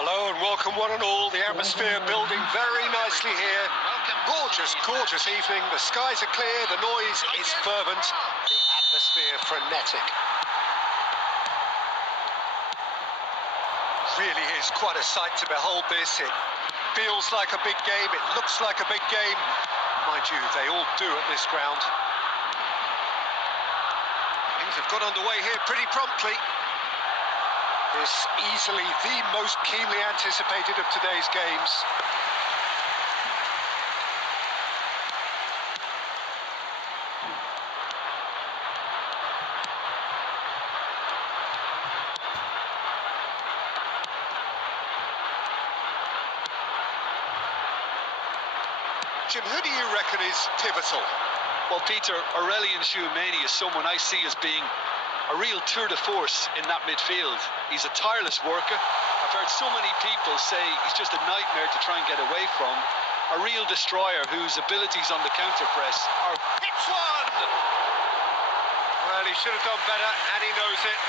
Hello and welcome one and all. The atmosphere building very nicely here. Gorgeous, gorgeous evening. The skies are clear, the noise is fervent, the atmosphere frenetic. Really is quite a sight to behold this. It feels like a big game, it looks like a big game. Mind you, they all do at this ground. Things have got underway here pretty promptly. This easily the most keenly anticipated of today's games. Jim, who do you reckon is pivotal? Well, Peter, Aurélien Tchouameni is someone I see as being a real tour de force in that midfield. He's a tireless worker. I've heard so many people say he's just a nightmare to try and get away from. A real destroyer whose abilities on the counter press are... Hits one! Well, he should have done better, and he knows it.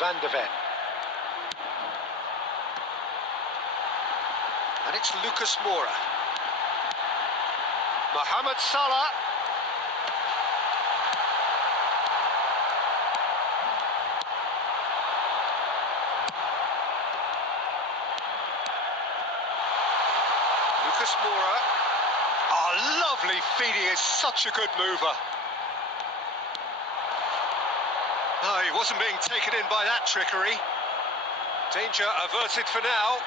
Van de Ven. And it's Lucas Moura. Mohamed Salah. Lucas Moura. Oh, lovely feed. He is such a good mover. No, he wasn't being taken in by that trickery. Danger averted for now.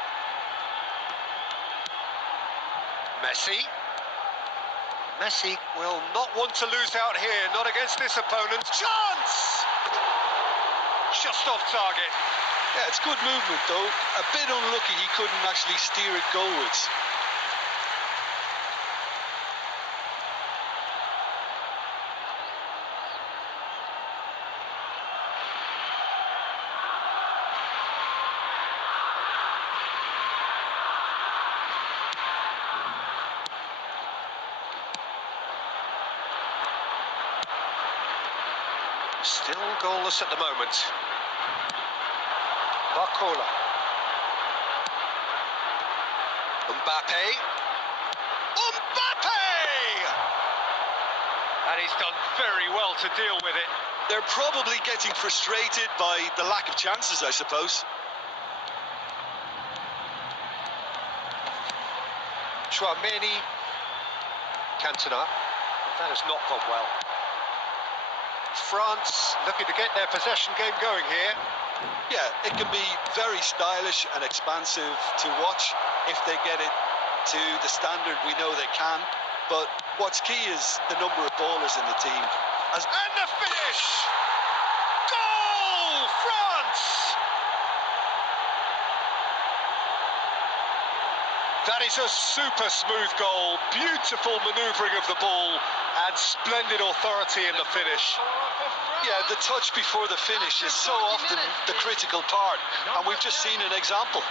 Messi. Messi will not want to lose out here, not against this opponent. Chance! Just off target. Yeah, it's good movement though. A bit unlucky he couldn't actually steer it goalwards. Still goalless at the moment. Barcola. Mbappe. Mbappe! And he's done very well to deal with it. They're probably getting frustrated by the lack of chances, I suppose. Tchouameni. Cantona. That has not gone well. France looking to get their possession game going here. Yeah, it can be very stylish and expansive to watch if they get it to the standard we know they can. But what's key is the number of ballers in the team. And the finish! Goal! France! That is a super smooth goal. Beautiful manoeuvring of the ball and splendid authority in the finish. Yeah, the touch before the finish is so often the critical part, and we've just seen an example.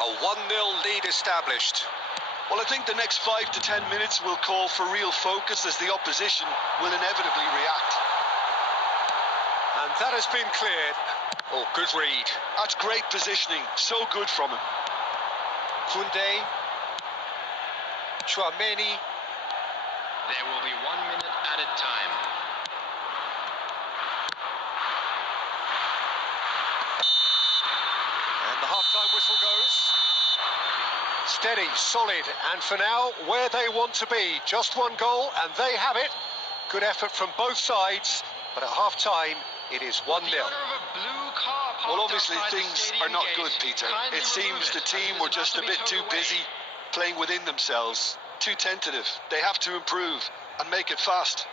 A 1-0 lead established. Well, I think the next 5 to 10 minutes will call for real focus as the opposition will inevitably react. And that has been cleared. Oh, good read. That's great positioning. So good from him. Koundé. Tchouameni. There will be 1 minute added time. And the half-time whistle goes. Steady, solid, and for now, where they want to be. Just one goal, and they have it. Good effort from both sides, but at half-time, it is 1-0. Well, obviously things are not good, Peter. It seems the team were just a bit too busy playing within themselves. Too tentative. They have to improve and make it fast.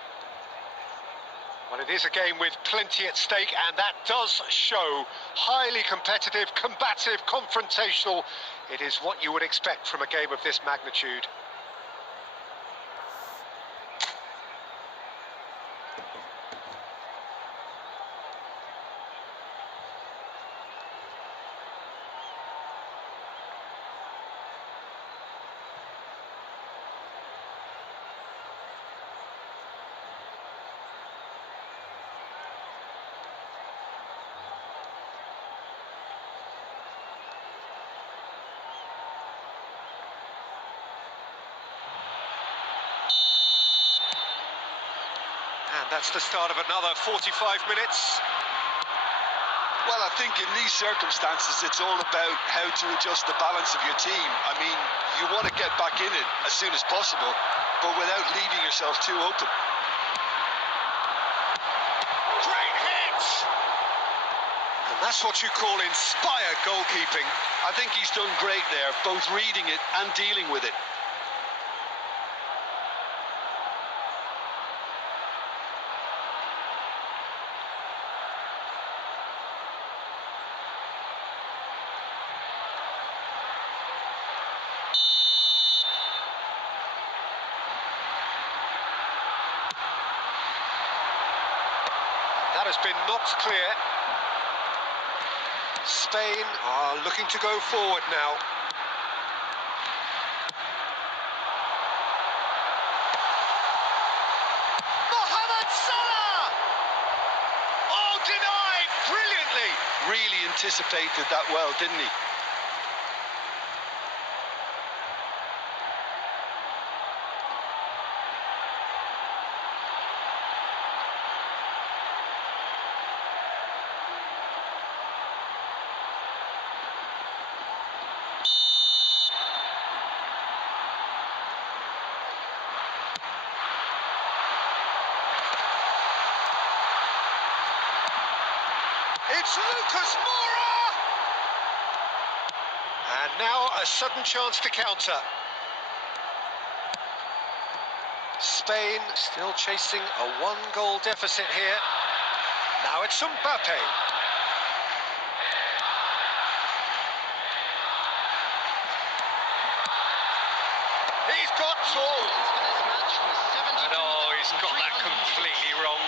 Well, it is a game with plenty at stake, and that does show. Highly competitive, combative, confrontational. It is what you would expect from a game of this magnitude. And that's the start of another 45 minutes. Well, I think in these circumstances, it's all about how to adjust the balance of your team. I mean, you want to get back in it as soon as possible, but without leaving yourself too open. Great hit! And that's what you call inspired goalkeeping. I think he's done great there, both reading it and dealing with it. That has been knocked clear. Spain are looking to go forward now. Mohamed Salah! Oh, denied brilliantly. Really anticipated that well, didn't he? It's Lucas Moura! And now a sudden chance to counter. Spain still chasing a one-goal deficit here. Now it's Mbappe. He's got all. And oh, he's got that completely wrong.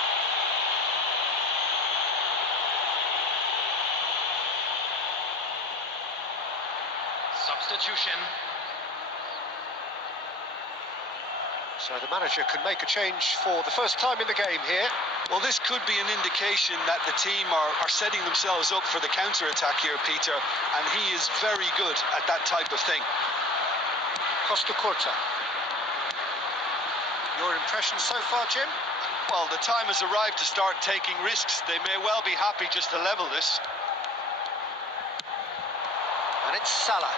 Substitution. So the manager can make a change for the first time in the game here. Well, this could be an indication that the team are setting themselves up for the counter-attack here, Peter, and he is very good at that type of thing. Costa Curta. Your impression so far, Jim? Well, the time has arrived to start taking risks. They may well be happy just to level this. And it's Salah.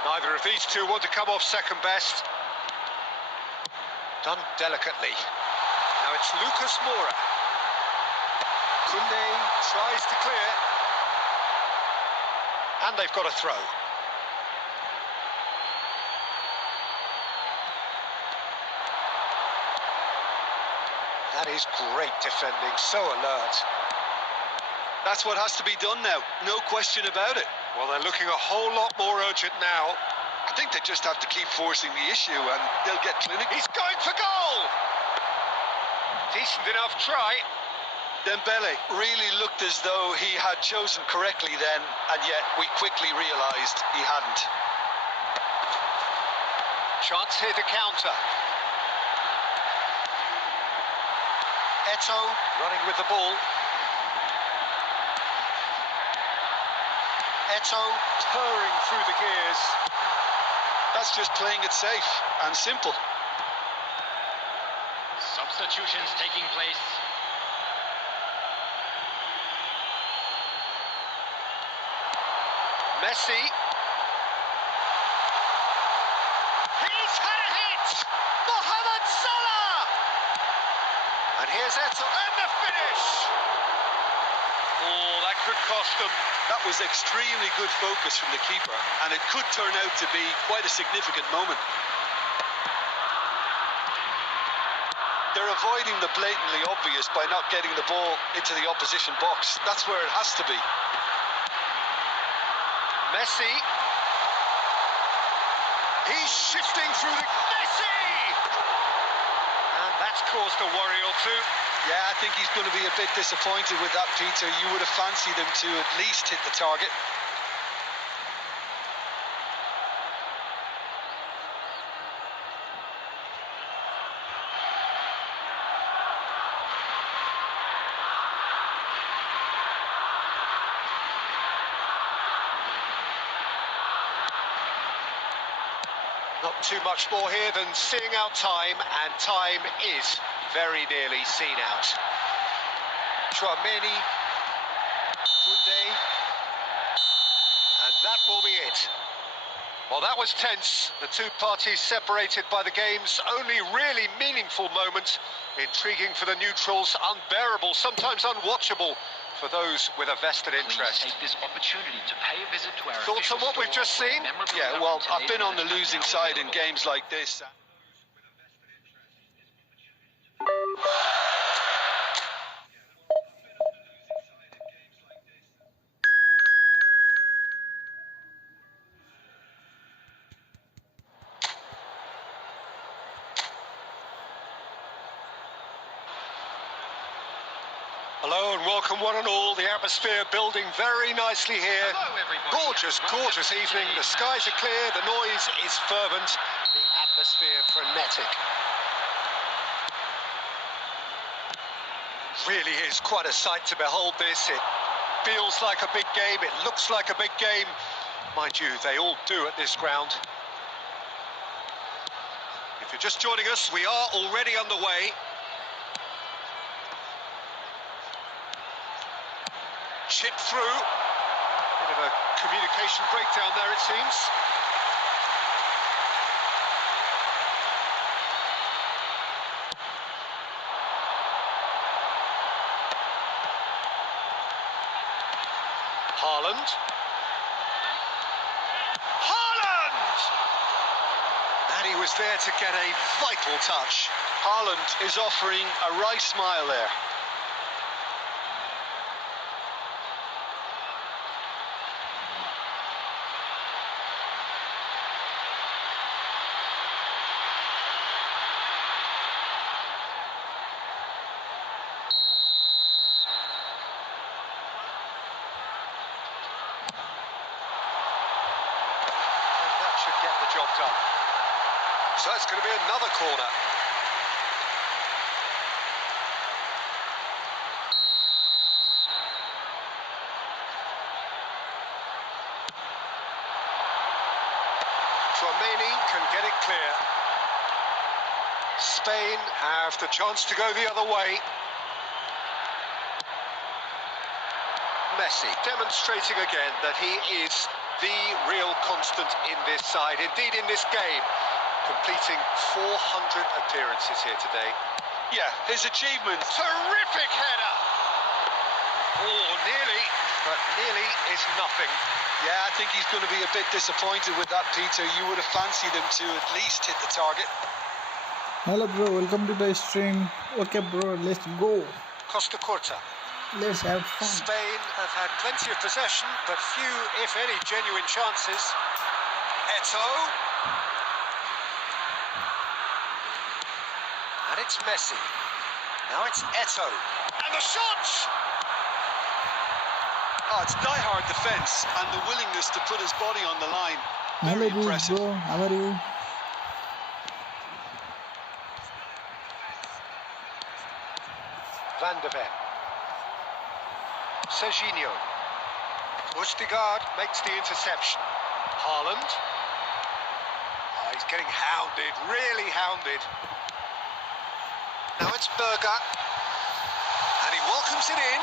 Neither of these two want to come off second best. Done delicately. Now it's Lucas Moura. Koundé tries to clear. And they've got a throw. That is great defending, so alert. That's what has to be done now, no question about it. Well, they're looking a whole lot more urgent now. I think they just have to keep forcing the issue and they'll get clinical. He's going for goal! Decent enough try. Dembele really looked as though he had chosen correctly then, and yet we quickly realised he hadn't. Chance here to counter. Eto'o running with the ball. Eto'o purring through the gears. That's just playing it safe and simple. Substitutions taking place. Messi. He's had a hit! Mohamed Salah! And here's Eto'o, and the finish! Oh, that could cost them. That was extremely good focus from the keeper, and it could turn out to be quite a significant moment. They're avoiding the blatantly obvious by not getting the ball into the opposition box. That's where it has to be. Messi. He's shifting through the... Messi! And that's caused a worry or two. Yeah, I think he's going to be a bit disappointed with that, Peter. You would have fancied him to at least hit the target. Not too much more here than seeing out time, and time is very nearly seen out. Chouameni, Koundé, and that will be it. Well, that was tense. The two parties separated by the game's only really meaningful moment. Intriguing for the neutrals, unbearable, sometimes unwatchable for those with a vested interest. Please take this opportunity to pay a visit to our Thoughts on what we've just seen? Yeah, well, I've been on the losing side in games like this. Hello and welcome one and all. The atmosphere building very nicely here. Hello, everybody. Gorgeous, gorgeous evening. The skies are clear, the noise is fervent, the atmosphere frenetic. Really is quite a sight to behold this. It feels like a big game, it looks like a big game. Mind you, they all do at this ground. If you're just joining us, we are already underway. Chip through. Bit of a communication breakdown there, it seems. Haaland. Haaland! And he was there to get a vital touch. Haaland is offering a right smile there. Should get the job done. So it's going to be another corner. Chouameni can get it clear. Spain have the chance to go the other way. Messi demonstrating again that he is the real constant in this side, indeed in this game, completing 400 appearances here today. Yeah, his achievement. Terrific header! Oh, nearly, but nearly is nothing. Yeah, I think he's going to be a bit disappointed with that, Peter. You would have fancied him to at least hit the target. Hello bro, welcome to the stream. Okay bro, let's go. Costa Curta. Let's have fun. Spain have had plenty of possession, but few, if any, genuine chances. Eto'o. And it's Messi. Now it's Eto'o. And the shot! Oh, it's die-hard defence and the willingness to put his body on the line. Hello Very impressive. bro, how are you? Van de Ven. Serginho. Østigard makes the interception. Haaland. Oh, he's getting hounded, really hounded. Now it's Berger. And he welcomes it in.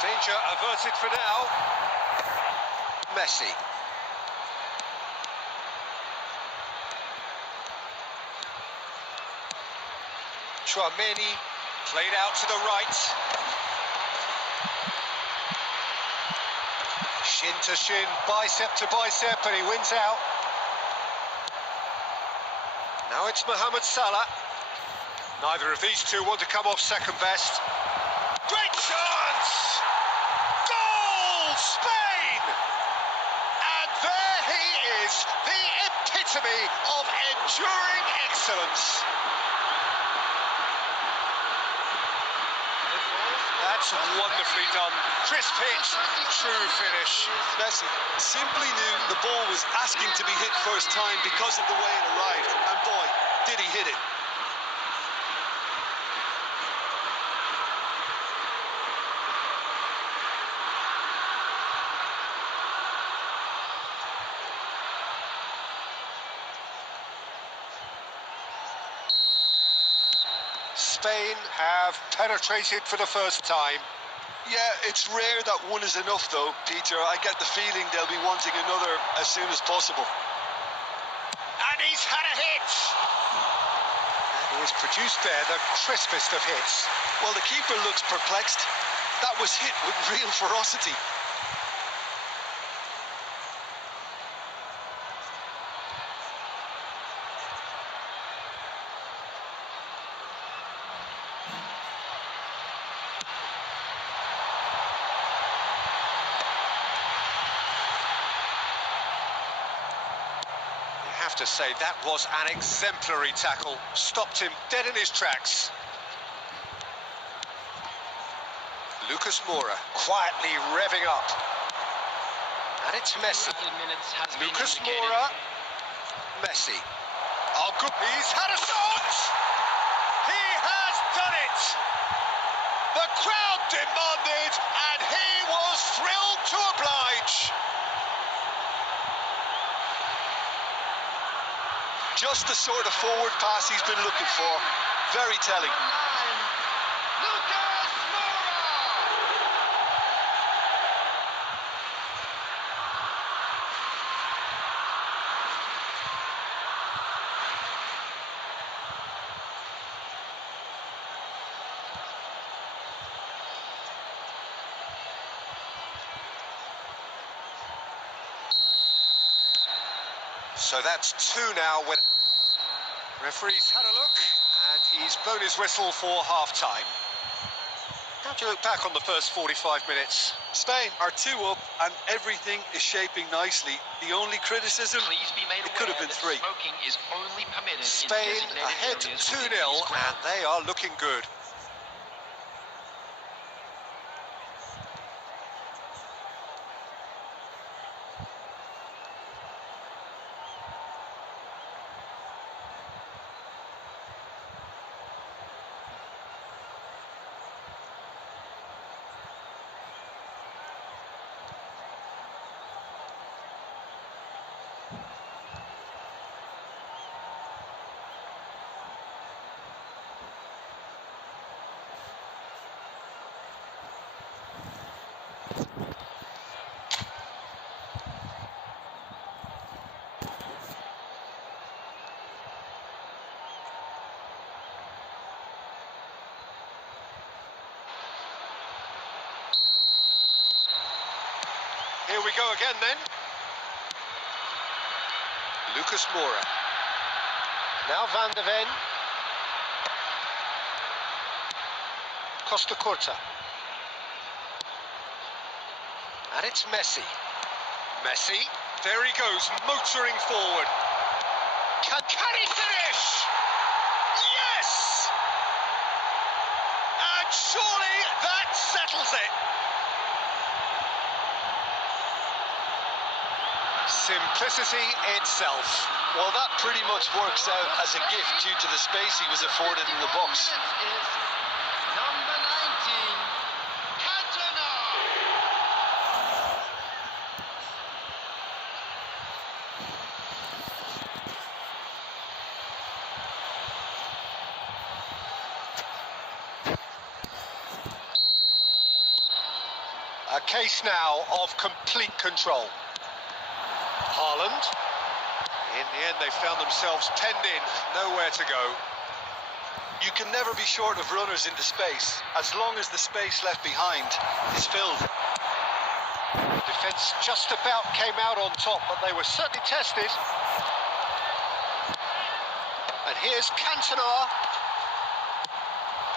Danger averted for now. Messi. Chouameni. Played out to the right. Shin to shin, bicep to bicep, and he wins out. Now it's Mohamed Salah. Neither of these two want to come off second best. Great chance! Goal! Spain! And there he is, the epitome of enduring excellence. That's wonderfully done. Crisp hit, true finish. Messi simply knew the ball was asking to be hit first time because of the way it arrived. And boy, did he hit it. Spain have penetrated for the first time. Yeah, it's rare that one is enough though, Peter. I get the feeling they'll be wanting another as soon as possible. And he's had a hit! And he has produced there the crispest of hits. Well, the keeper looks perplexed. That was hit with real ferocity. I have to say that was an exemplary tackle. Stopped him dead in his tracks. Lucas Moura quietly revving up. And it's Messi. Lucas Moura. Messi. Oh, good. He's had a shot! He has done it! The crowd demanded, and he was thrilled to oblige. Just the sort of forward pass he's been looking for. Very telling. So that's two now. When referee's had a look and he's blown his whistle for half-time. How do you look back on the first 45 minutes? Spain are 2 up and everything is shaping nicely. The only criticism, Please be made it could have aware been that 3. Smoking is only permitted in Spain designated ahead areas 2-0 within these grounds. and they are looking good. Here we go again then. Lucas Moura. Now Van de Ven. Costa Curta. And it's Messi. Messi. There he goes, motoring forward. Can he finish? Yes! And surely that settles it. Simplicity itself. Well, that pretty much works out as a gift due to the space he was afforded in the box. Number 19, Cantona. A case now of complete control. Haaland. In the end, they found themselves penned in, nowhere to go. You can never be short of runners into space, as long as the space left behind is filled. Defence just about came out on top, but they were certainly tested. And And here's Cantona.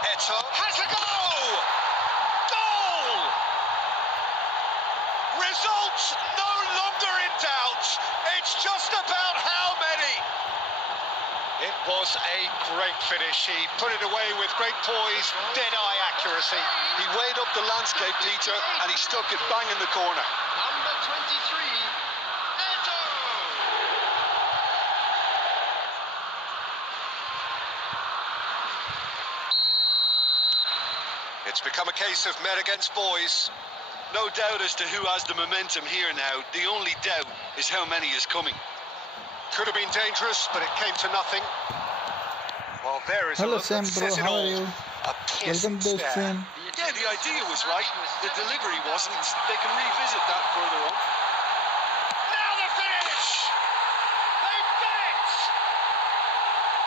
Eto has a goal! Goal! Results no longer in doubt. It's just about how many. It was a great finish. He put it away with great poise, dead-eye accuracy. He weighed up the landscape, Peter, and he stuck it bang in the corner. Number 23, Eto. It's become a case of men against boys. No doubt as to who has the momentum here now. The only doubt is how many is coming. Could have been dangerous, but it came to nothing. Well, there is Hello a look Sam that bro, says it how all. are you? A piercing Welcome to the stare. stream. Yeah, the idea was right. The delivery wasn't. They can revisit that further on. Now the finish! They've done it!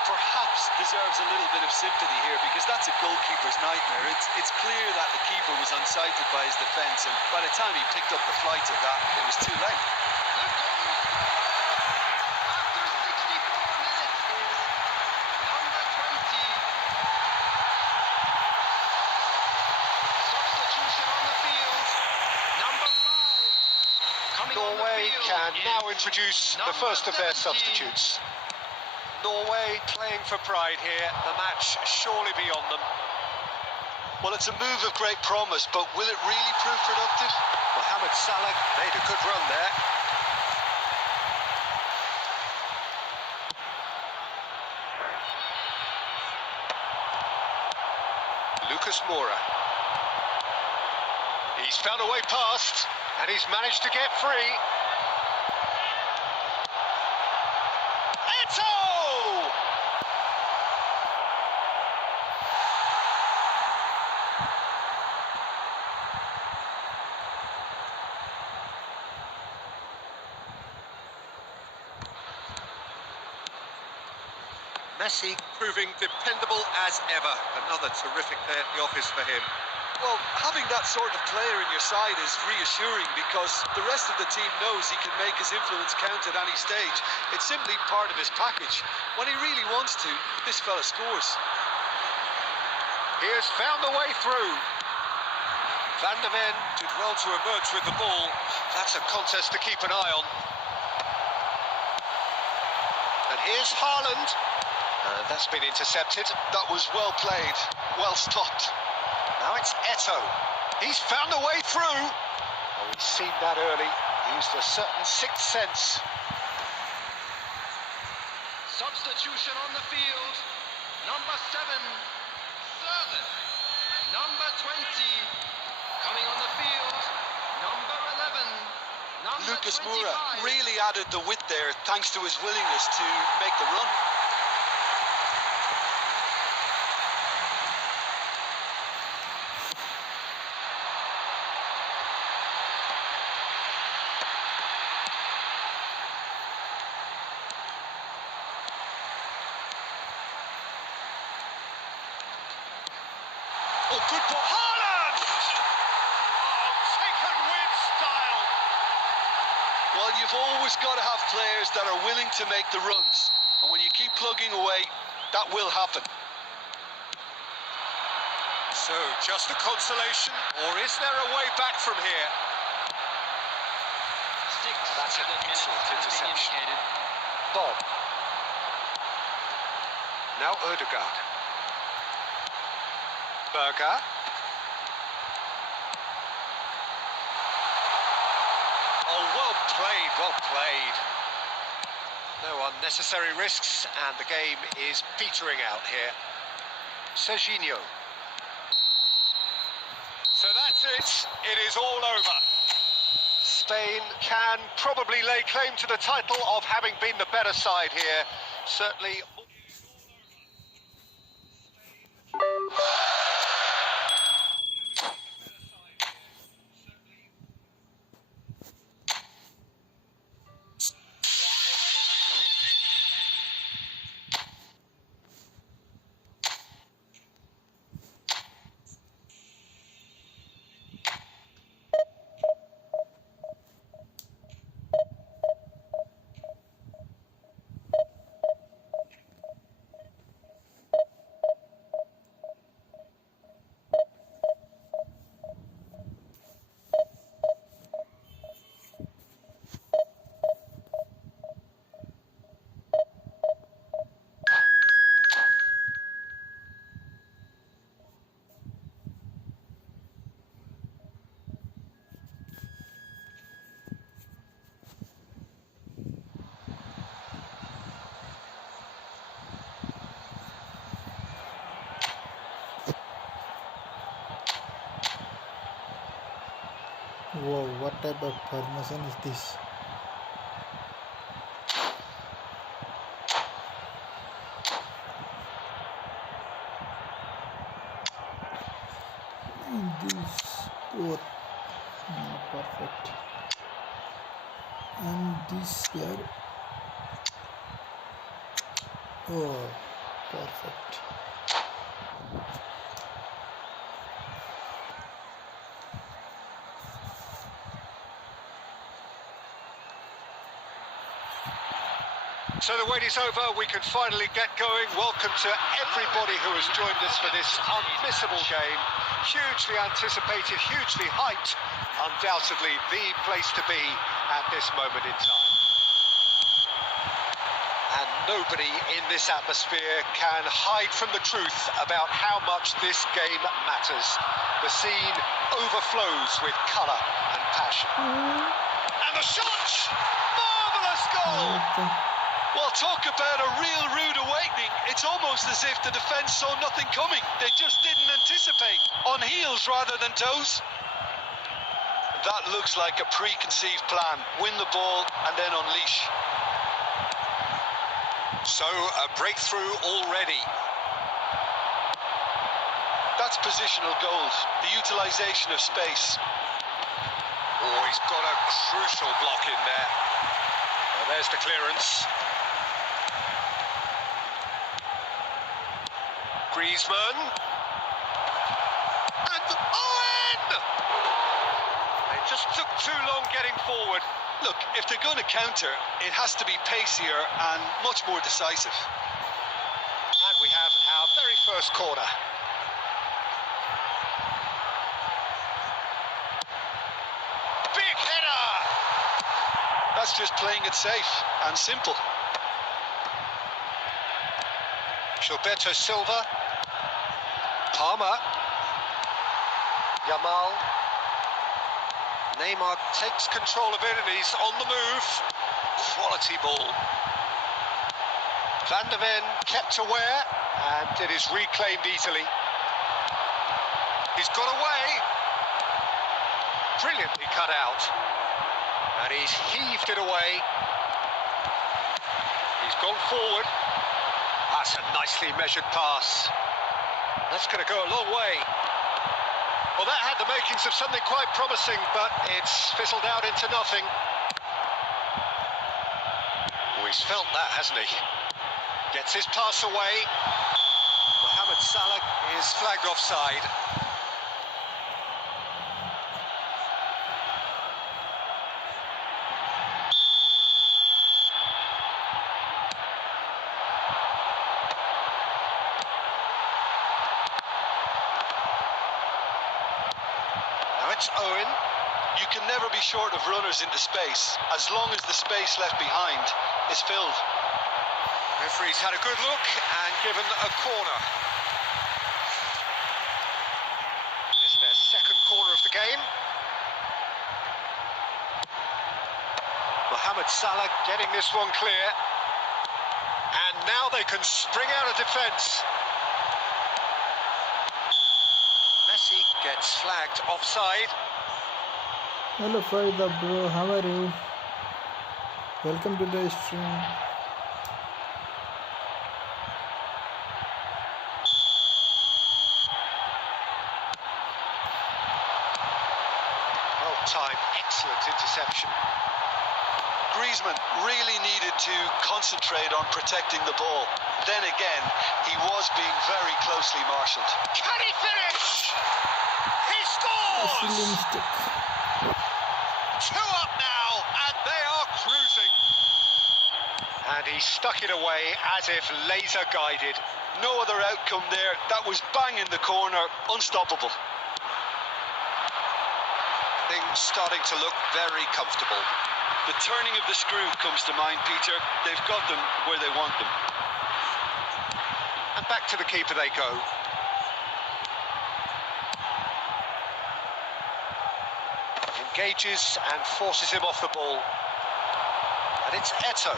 Perhaps deserves a little bit of sympathy here because that's a goalkeeper's nightmare. It's clear that the keeper was unsighted by his defence, and by the time he picked up the flight of that, it was too late. Norway can now introduce the first of their substitutes. Norway playing for pride here. The match surely be on them. Well, it's a move of great promise, but will it really prove productive? Mohamed Salah made a good run there. Lucas Moura. He's found a way past, and he's managed to get free. Eto! Messi proving dependable as ever. Another terrific day at the office for him. Well, having that sort of player in your side is reassuring because the rest of the team knows he can make his influence count at any stage. It's simply part of his package. When he really wants to, this fella scores. He has found the way through. Van der Ven did well to emerge with the ball. That's a contest to keep an eye on. And here's Haaland. That's been intercepted. That was well played, well stopped. Now it's Eto. He's found a way through. Oh, we've seen that early. Used a certain sixth sense. Substitution on the field. Number 7, Serven. Number 20, coming on the field. Number 11, number Lucas 25. Moura really added the width there thanks to his willingness to make the run. Oh, good ball. Haaland! Oh, taken with style. Well, you've always got to have players that are willing to make the runs. And when you keep plugging away, that will happen. So, just a consolation, or is there a way back from here? That's an excellent interception. Bob. Now Ødegaard. Berger. Oh, well played, well played. No unnecessary risks, and the game is petering out here. Serginho. So that's it. It is all over. Spain can probably lay claim to the title of having been the better side here. Certainly. Wow, what type of formation is this? This, oh, not perfect. And this here, oh, perfect. So the wait is over, we can finally get going. Welcome to everybody who has joined us for this unmissable game. Hugely anticipated, hugely hyped, undoubtedly the place to be at this moment in time. And nobody in this atmosphere can hide from the truth about how much this game matters. The scene overflows with colour and passion. And the shot! Marvellous goal! Well, talk about a real rude awakening. It's almost as if the defence saw nothing coming. They just didn't anticipate. On heels rather than toes. That looks like a preconceived plan. Win the ball and then unleash. So, a breakthrough already. That's positional goals. The utilisation of space. Oh, he's got a crucial block in there. Well, there's the clearance. Griezmann. And Owen! They just took too long getting forward. Look, if they're going to counter, it has to be pacier and much more decisive. And we have our very first corner. Big header! That's just playing it safe and simple. Gilberto Silva. Palmer. Yamal. Neymar takes control of it and he's on the move. Quality ball. Van der Ven kept aware and it is reclaimed easily. He's got away. Brilliantly cut out. And he's heaved it away. He's gone forward. That's a nicely measured pass. That's going to go a long way. Well, that had the makings of something quite promising, but it's fizzled out into nothing. Oh, he's felt that, hasn't he? Gets his pass away. Mohamed Salah is flagged offside. It's Owen. You can never be short of runners into space, as long as the space left behind is filled. Referee's had a good look and given a corner. This is their second corner of the game. Mohamed Salah getting this one clear. And now they can spring out of defence. Messi gets flagged offside. Hello Faida bro, how are you? Welcome to the stream. Well timed, excellent interception. Griezmann really needed to concentrate on protecting the ball. Then again, he was being very closely marshalled. Can he finish? He Silly scores! mistake. 2 up now, and they are cruising. And he stuck it away as if laser guided. No other outcome there. That was bang in the corner, unstoppable. Things starting to look very comfortable. The turning of the screw comes to mind, Peter. They've got them where they want them. And back to the keeper they go. Engages and forces him off the ball. And it's Eto'o.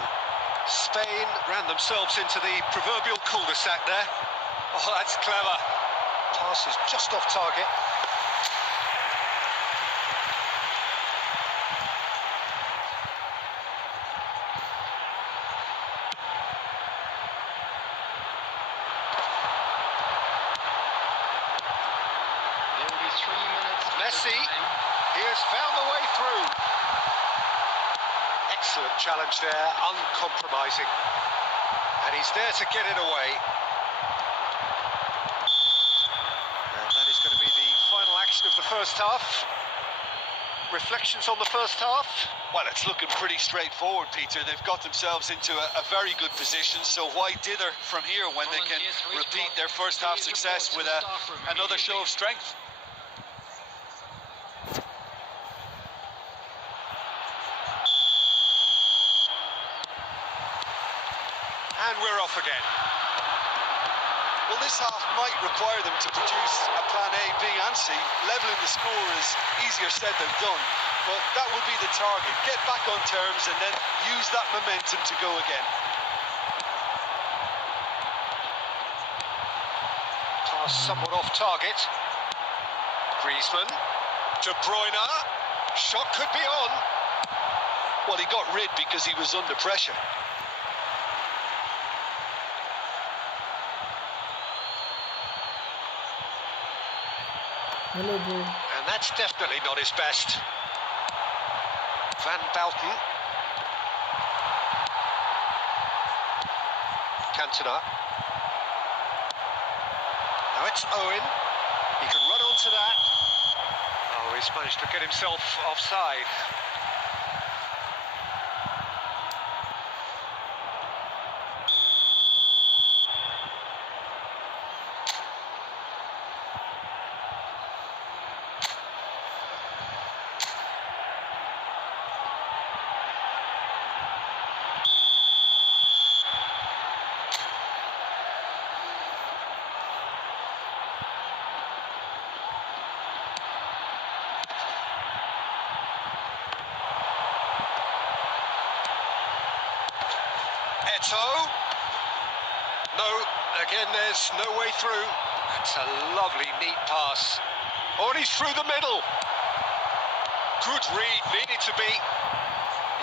Spain ran themselves into the proverbial cul-de-sac there. Oh, that's clever. Pass is just off target. 3 minutes. Messi, added time. he has found the way through. Excellent challenge there, uncompromising. And he's there to get it away. And that is going to be the final action of the first half. Reflections on the first half? Well, it's looking pretty straightforward, Peter. They've got themselves into a very good position, so why dither from here when they can repeat their first half success with another show of strength? And we're off again. Well, this half might require them to produce a plan A, B and C. Levelling the score is easier said than done, but that will be the target. Get back on terms and then use that momentum to go again. Pass somewhat off target. Griezmann. De Bruyne. Shot could be on. Well, he got rid because he was under pressure. Hello, bro. And that's definitely not his best. Van Bouten. Cantona. Now it's Owen. He can run onto that. Oh, he's managed to get himself offside. No, again there's no way through. That's a lovely, neat pass. Oh, and he's through the middle. Good read, needed to be.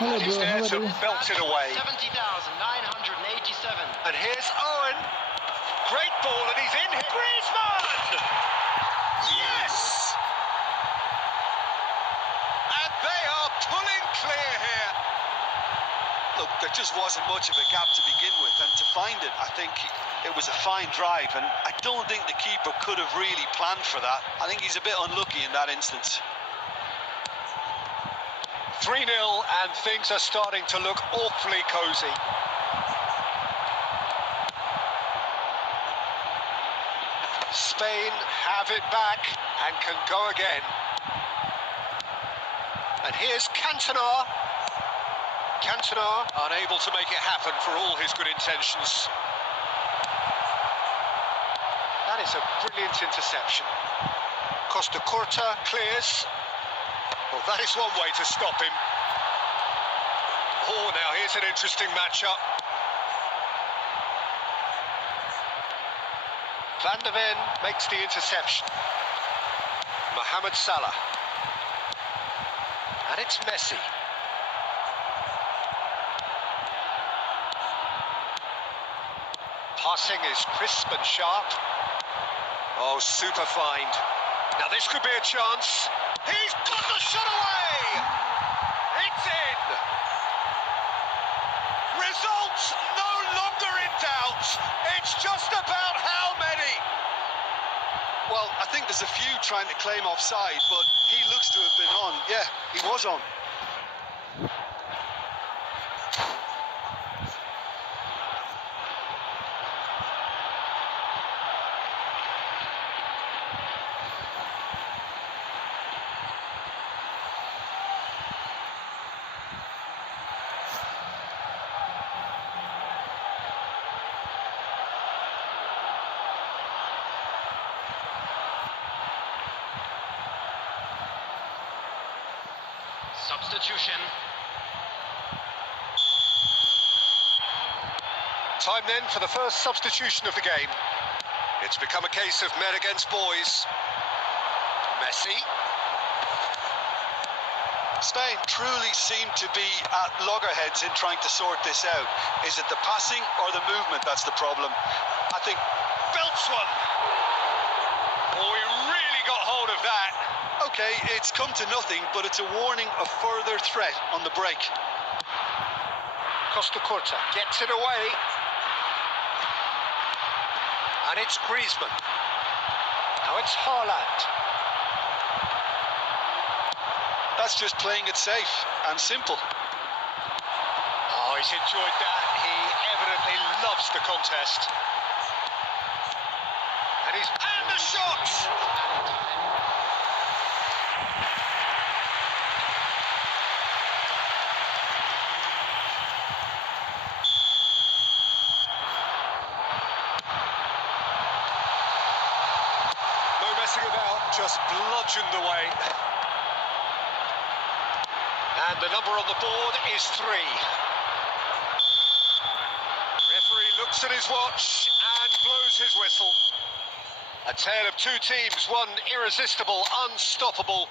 Hello, He's bro. there How to are you? belt it away. 70,987. And here's Owen. Great ball, and he's in here. Griezmann! Yes! And they are pulling clear here. Look, there just wasn't much of a gap to begin with, and to find it, I think it was a fine drive, and I don't think the keeper could have really planned for that. I think he's a bit unlucky in that instance. 3-0, and things are starting to look awfully cosy. Spain have it back and can go again. And here's Cantona. Cantona unable to make it happen for all his good intentions. That is a brilliant interception. Costa Curta clears. Well, that is one way to stop him. Oh, now here's an interesting matchup. Van der Ven makes the interception. Mohamed Salah. And it's Messi. Passing is crisp and sharp. Oh, super find. Now this could be a chance. He's got the shot away! It's in! Results no longer in doubt. It's just about how many? Well, I think there's a few trying to claim offside, but he looks to have been on. Yeah, he was on. Substitution. Time then for the first substitution of the game. It's become a case of men against boys. Messi. Spain truly seem to be at loggerheads in trying to sort this out. Is it the passing or the movement that's the problem? I think Belts one. Oh, he really got hold of that. Okay, it's come to nothing, but it's a warning of further threat on the break. Costa Curta gets it away. And it's Griezmann. Now it's Haaland. That's just playing it safe and simple. Oh, he's enjoyed that. He evidently loves the contest. And the shot! No messing about, just bludgeoned away. And the number on the board is 3. Referee looks at his watch and blows his whistle. A tale of two teams, one irresistible, unstoppable.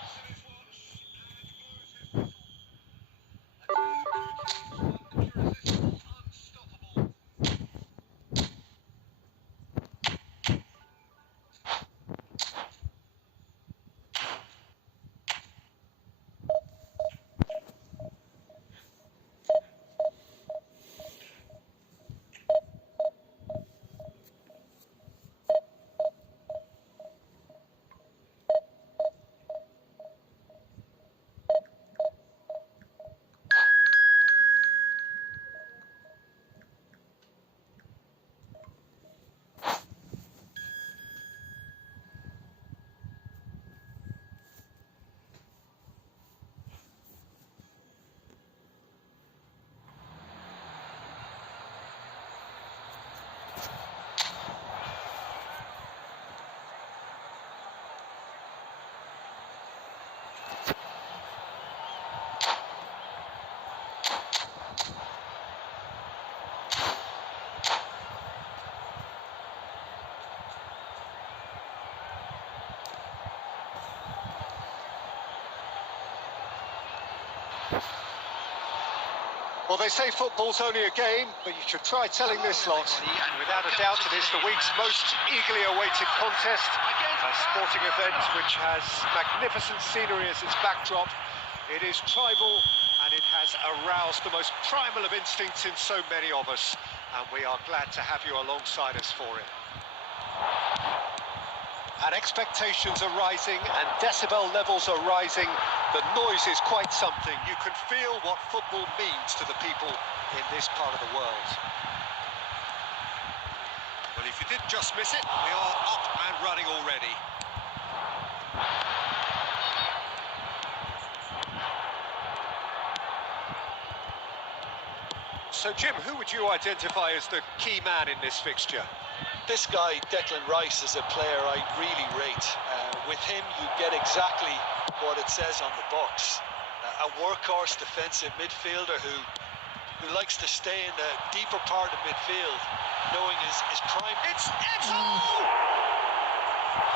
Well, they say football's only a game, but you should try telling this lot. And without a doubt, it is the week's most eagerly awaited contest. A sporting event which has magnificent scenery as its backdrop. It is tribal, and it has aroused the most primal of instincts in so many of us. And we are glad to have you alongside us for it. And expectations are rising, and decibel levels are rising. The noise is quite something. You can feel what football means to the people in this part of the world. Well, if you did just miss it, we are up and running already. So, Jim, who would you identify as the key man in this fixture? This guy, Declan Rice, is a player I really rate. With him, you get exactly what it says on the box. A workhorse defensive midfielder who likes to stay in the deeper part of midfield, knowing his prime... It's Eto!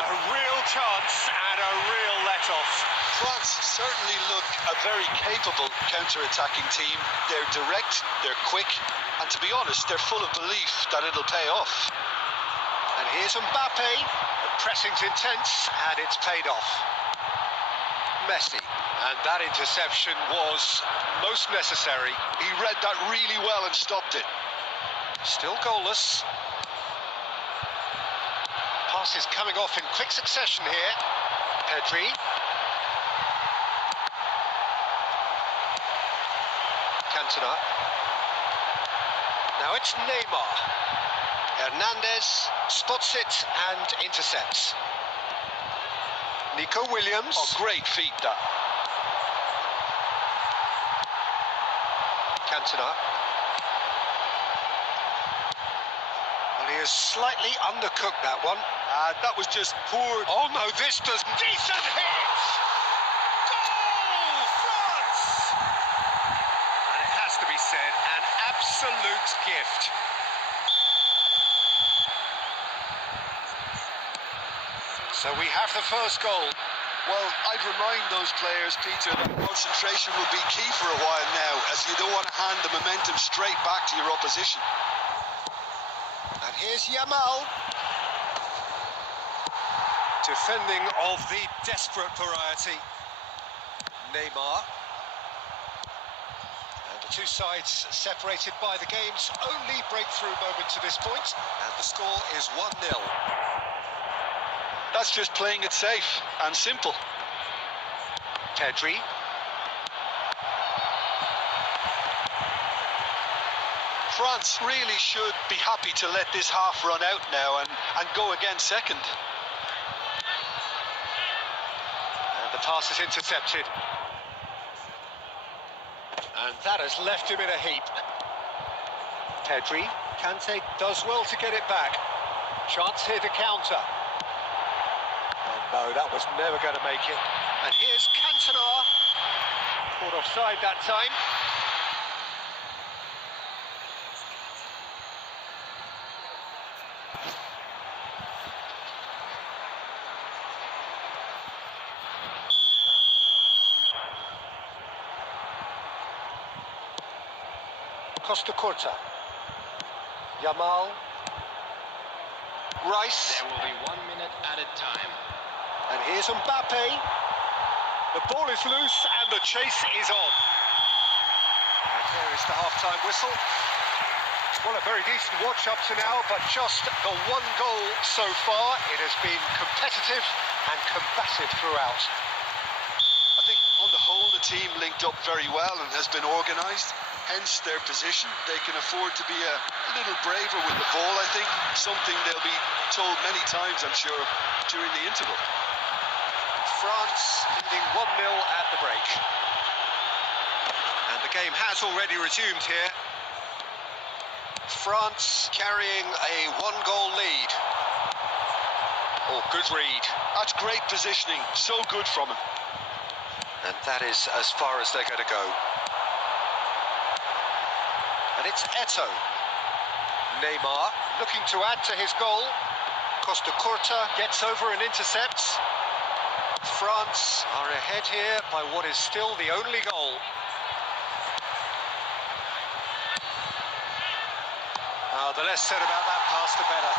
A real chance and a real let-off. France certainly look a very capable counter-attacking team. They're direct, they're quick, and to be honest, they're full of belief that it'll pay off. And here's Mbappe. The pressing's intense, and it's paid off. Messi. And that interception was most necessary. He read that really well and stopped it. Still goalless. Pass is coming off in quick succession here. Pedri. Cantona. Now it's Neymar. Hernandez spots it and intercepts. Nico Williams. Oh, great feat, that. Cantona. Well, he has slightly undercooked that one. That was just poor. Oh no, this does decent hit! Goal, France! And it has to be said, an absolute gift. So we have the first goal. Well, I'd remind those players, Peter, that concentration will be key for a while now, as you don't want to hand the momentum straight back to your opposition. And here's Yamal. Defending of the desperate variety. Neymar. And the two sides separated by the game's only breakthrough moment to this point, and the score is 1-0. That's just playing it safe and simple. Pedri. France really should be happy to let this half run out now and go again second. And the pass is intercepted. And that has left him in a heap. Pedri. Kante does well to get it back. Chance here to counter. Oh no, that was never going to make it. And here's Cantona. Caught offside that time. Costa Curta. Yamal. Rice. There will be 1 minute added time. And here's Mbappe. The ball is loose and the chase is on. And there is the half-time whistle. Well, a very decent watch up to now, but just the one goal so far. It has been competitive and combative throughout. I think on the whole the team linked up very well and has been organised. Hence their position. They can afford to be a little braver with the ball, I think. Something they'll be told many times, I'm sure, during the interval. France leading 1-0 at the break. And the game has already resumed here. France carrying a one-goal lead. Oh, good read. That's great positioning. So good from him. And that is as far as they're going to go. And it's Eto'o. Neymar looking to add to his goal. Costa Curta gets over and intercepts. France are ahead here by what is still the only goal. The less said about that pass, the better.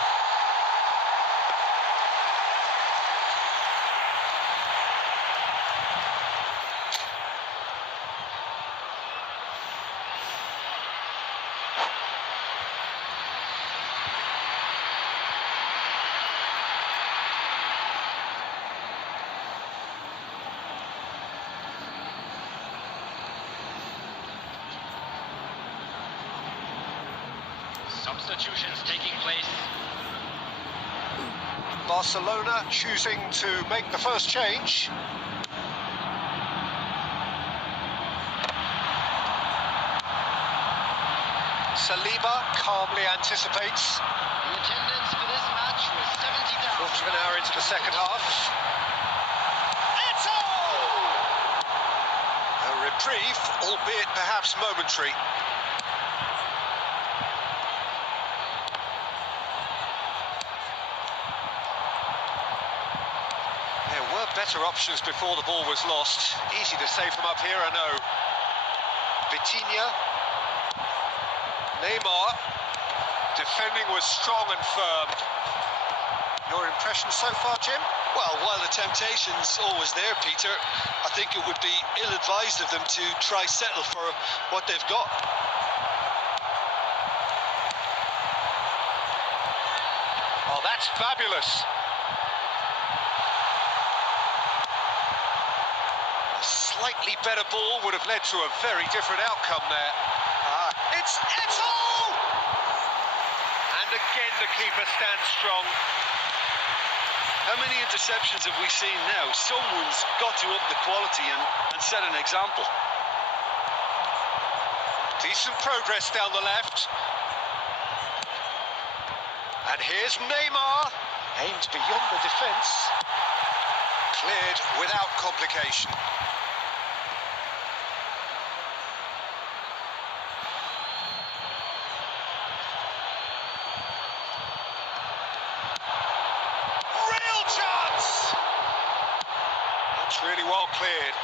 Substitutions taking place. Barcelona choosing to make the first change. Saliba calmly anticipates. The attendance for this match was 70,000. Quarter of an hour into the second half. Eto'o! A reprieve, albeit perhaps momentary. Better options before the ball was lost. Easy to say from up here, I know. Vitinha. Neymar. Defending was strong and firm. Your impression so far, Jim? Well, while the temptation's always there, Peter, I think it would be ill-advised of them to try settle for what they've got. Oh, that's fabulous. Slightly better ball would have led to a very different outcome there. It's Eto'o! And again the keeper stands strong. How many interceptions have we seen now? Someone's got to up the quality and set an example. Decent progress down the left. And here's Neymar. Aimed beyond the defence. Cleared without complication. Really well cleared.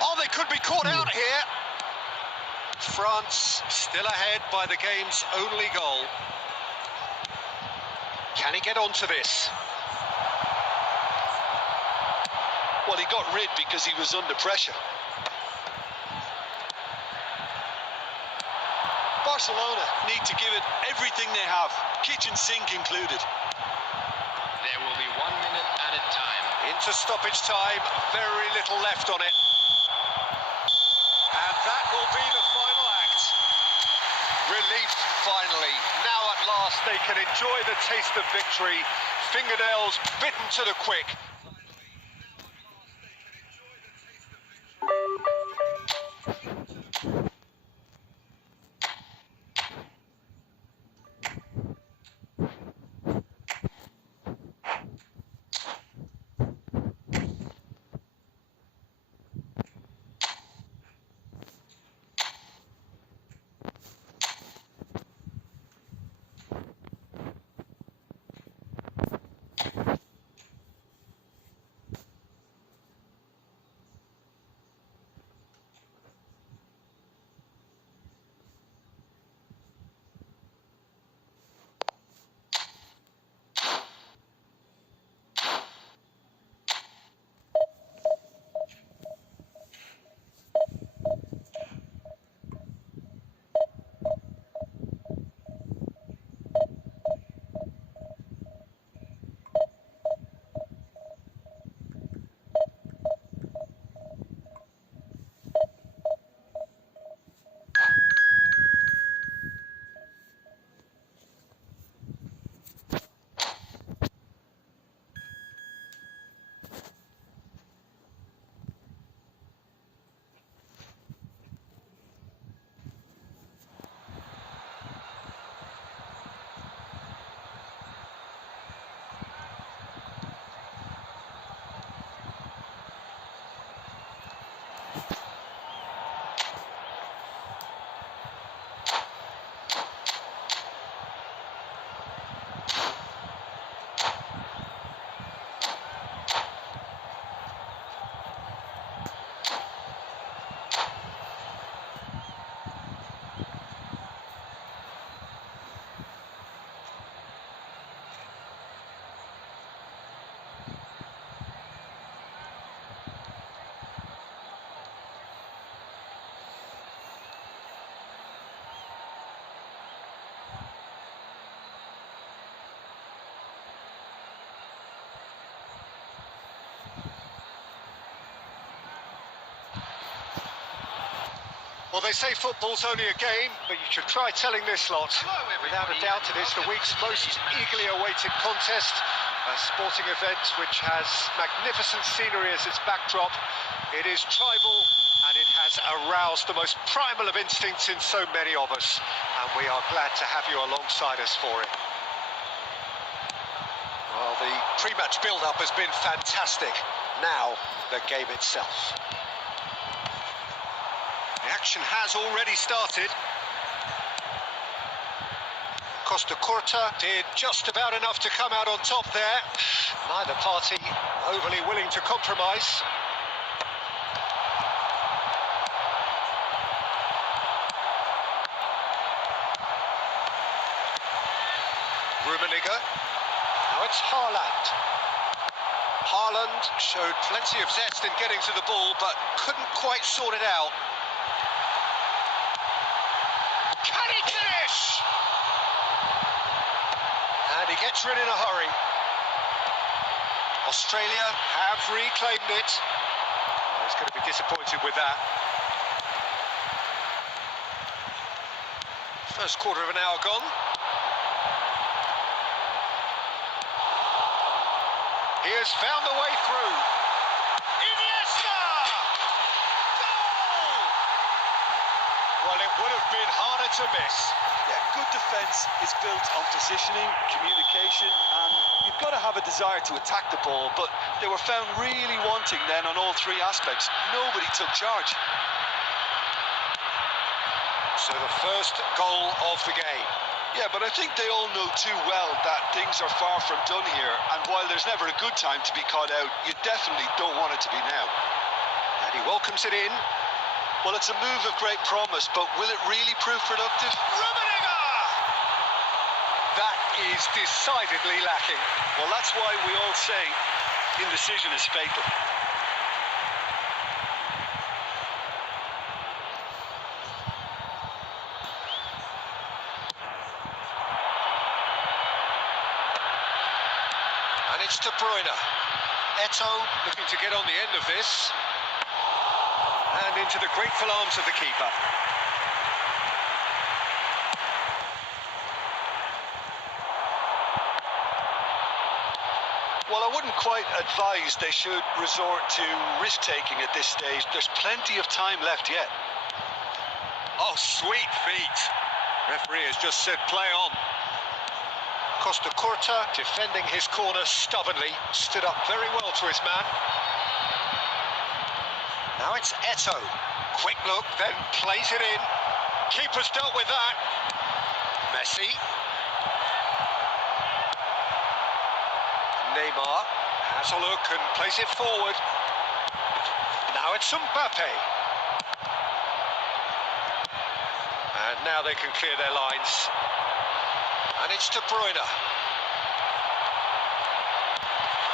Oh, they could be caught out here. France still ahead by the game's only goal. Can he get onto this? Well, he got rid because he was under pressure. Barcelona need to give it everything they have, kitchen sink included. There will be 1 minute added time. Into stoppage time, very little left on it. And that will be the final act. Relief, finally. Now at last they can enjoy the taste of victory. Fingernails bitten to the quick. Well, they say football's only a game, but you should try telling this lot. Without a doubt, it is the week's most eagerly awaited contest. A sporting event which has magnificent scenery as its backdrop. It is tribal, and it has aroused the most primal of instincts in so many of us. And we are glad to have you alongside us for it. Well, the pre-match build-up has been fantastic. Now, the game itself. The action has already started. Costa Curta did just about enough to come out on top there. Neither party overly willing to compromise. Rummenigge. Now it's Haaland. Haaland showed plenty of zest in getting to the ball, but couldn't quite sort it out. Can he finish? And he gets rid in a hurry. Australia have reclaimed it. Oh, he's going to be disappointed with that. First quarter of an hour gone. He has found the way through. Iniesta! Goal! Well, it would have been harder to miss. Yeah, good defence is built on positioning, communication, and you've got to have a desire to attack the ball, but they were found really wanting then on all three aspects. Nobody took charge. So the first goal of the game. Yeah, but I think they all know too well that things are far from done here, and while there's never a good time to be caught out, you definitely don't want it to be now. And he welcomes it in. Well, it's a move of great promise, but will it really prove productive? That is decidedly lacking. Well, that's why we all say indecision is fatal. And it's De Bruyne. Eto looking to get on the end of this. And into the grateful arms of the keeper. Well, I wouldn't quite advise they should resort to risk-taking at this stage. There's plenty of time left yet. Oh, sweet feet. Referee has just said play on. Costa Curta defending his corner stubbornly. Stood up very well to his man. Now it's Eto. Quick look, then plays it in. Keeper's dealt with that. Messi. Neymar has a look and plays it forward. Now it's Mbappe. And now they can clear their lines. And it's De Bruyne.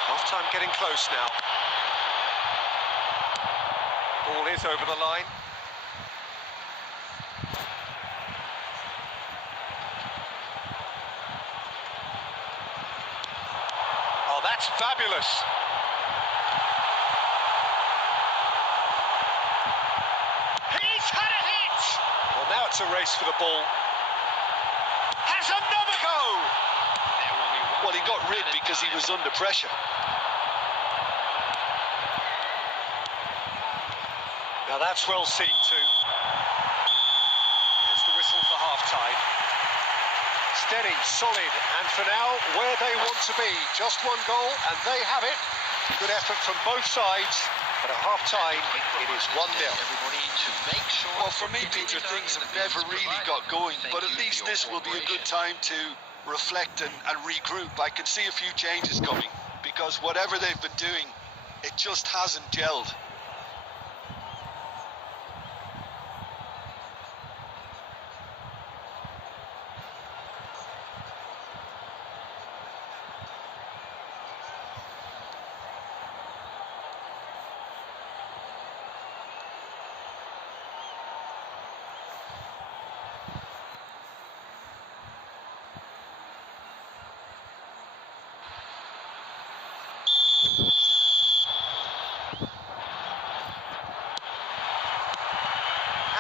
Half-time getting close now. Ball is over the line. Oh, that's fabulous. He's had a hit! Well, now it's a race for the ball. Has another go! Well, he got rid because he was under pressure. Now that's well seen too. There's the whistle for half-time. Steady, solid, and for now, where they want to be. Just one goal, and they have it. Good effort from both sides, but at half-time, it is 1-0. Well, for me, Peter, things have never really got going, but at least this will be a good time to reflect and regroup. I can see a few changes coming, because whatever they've been doing, it just hasn't gelled.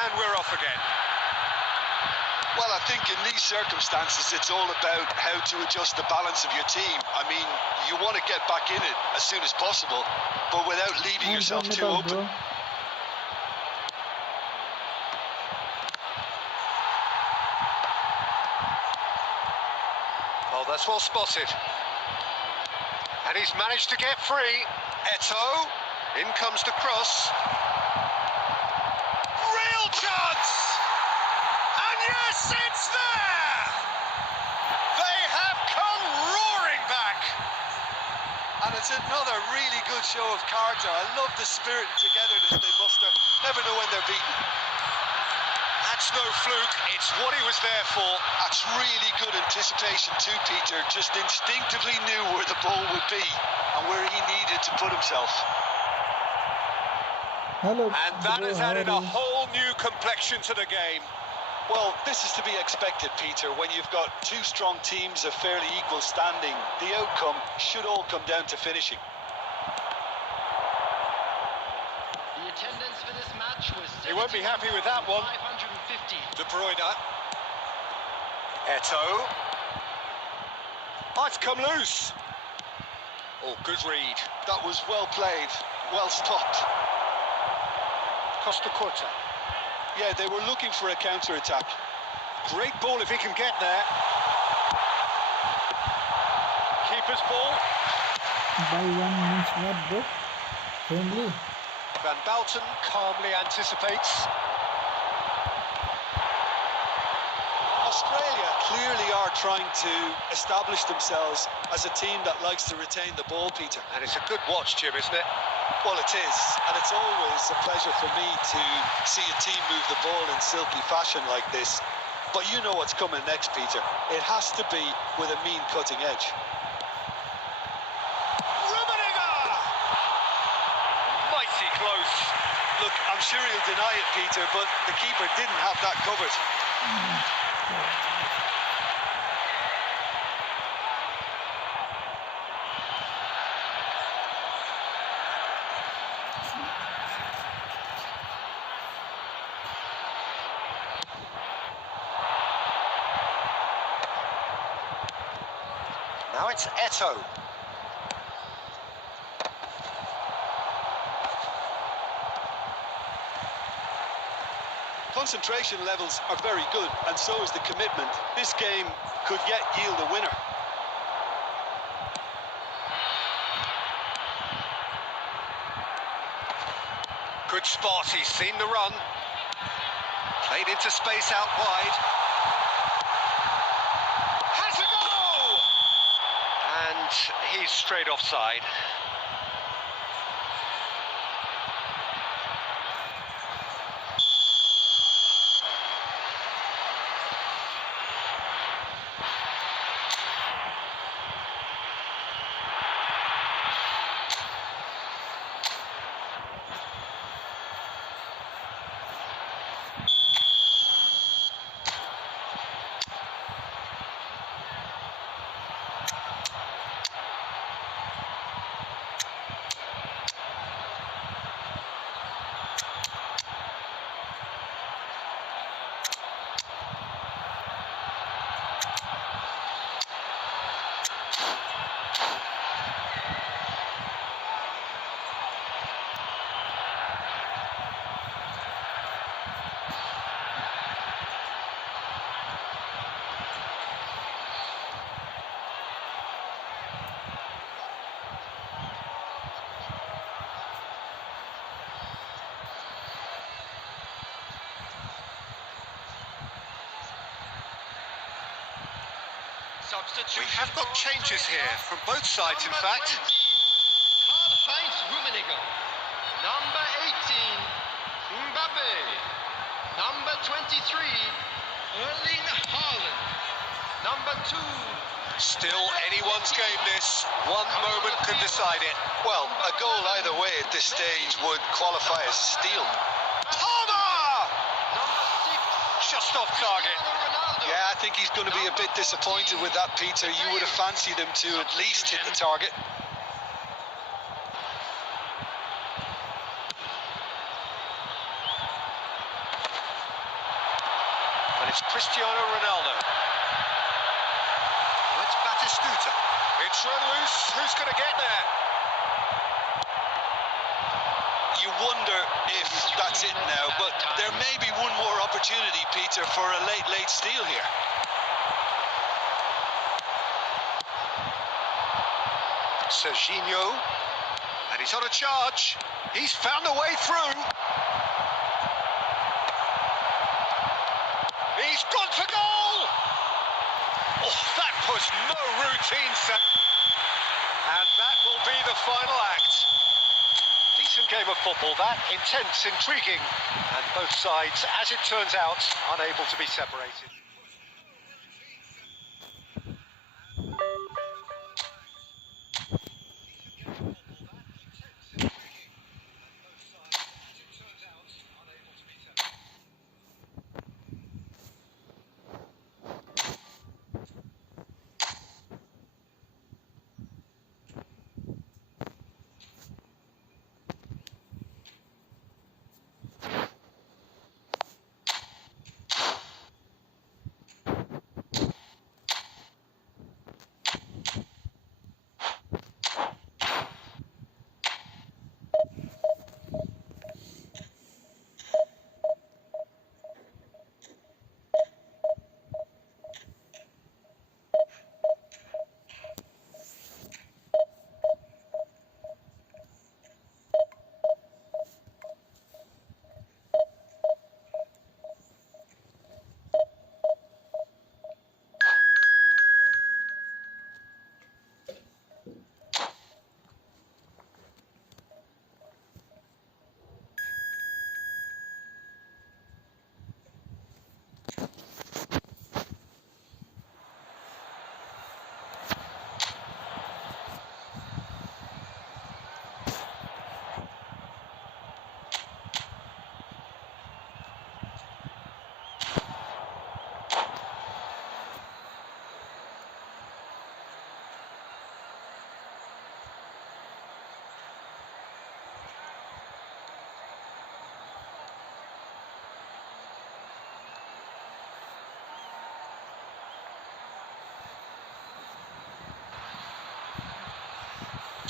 And we're off again. Well, I think in these circumstances, it's all about how to adjust the balance of your team. I mean, you want to get back in it as soon as possible, but without leaving yourself too open. Oh, that's well spotted. And he's managed to get free. Eto. In comes the cross. Real chance! And yes, it's there! They have come roaring back. And it's another really good show of character. I love the spirit and togetherness they muster. Never know when they're beaten. That's no fluke, it's what he was there for. That's really good anticipation too, Peter. Just instinctively knew where the ball would be and where he needed to put himself. Hello, And that bro, has how added are a you? whole new complexion to the game. Well, this is to be expected, Peter. When you've got two strong teams of fairly equal standing, the outcome should all come down to finishing. The attendance for this match was He won't be happy with that one. 550. De Bruyne. Eto. Oh, it's come loose. Oh, good read. That was well played, well stopped. Costa Curta. Yeah, they were looking for a counter-attack. Great ball if he can get there. Keeper's ball. By 1 means what, bro? Friendly. Van Bouten calmly anticipates. Australia clearly are trying to establish themselves as a team that likes to retain the ball, Peter. And it's a good watch, Jim, isn't it? Well, it is, and it's always a pleasure for me to see a team move the ball in silky fashion like this. But you know what's coming next, Peter. It has to be with a mean cutting edge. Mighty close. Look, I'm sure he'll deny it, Peter, but the keeper didn't have that covered. Now it's Eto. Concentration levels are very good, and so is the commitment. This game could yet yield a winner. Good spot, he's seen the run. Played into space out wide. Has a goal! And he's straight offside. We have got changes here from both sides, in fact. Karl-Heinz Rummenigge. Number 18, Mbappe. Number 23, Erling Haaland. Number 2. Still anyone's game, this. One moment could decide it. Well, a goal either way at this stage would qualify as a steal. Palmer! Number 6, Just off target. Ronaldo. Yeah, I think he's going to be a bit disappointed with that, Peter. You would have fancied him to at least hit the target. And it's Cristiano Ronaldo. It's Batistuta. It's run loose. Who's going to get there? You wonder if that's it now, but there may be one more opportunity, Peter, for a late steal here. Serginho. And he's on a charge. He's found a way through. He's gone for goal! Oh, that was no routine set. And that will be the final act. Decent game of football, that. Intense, intriguing. And both sides, as it turns out, unable to be separated.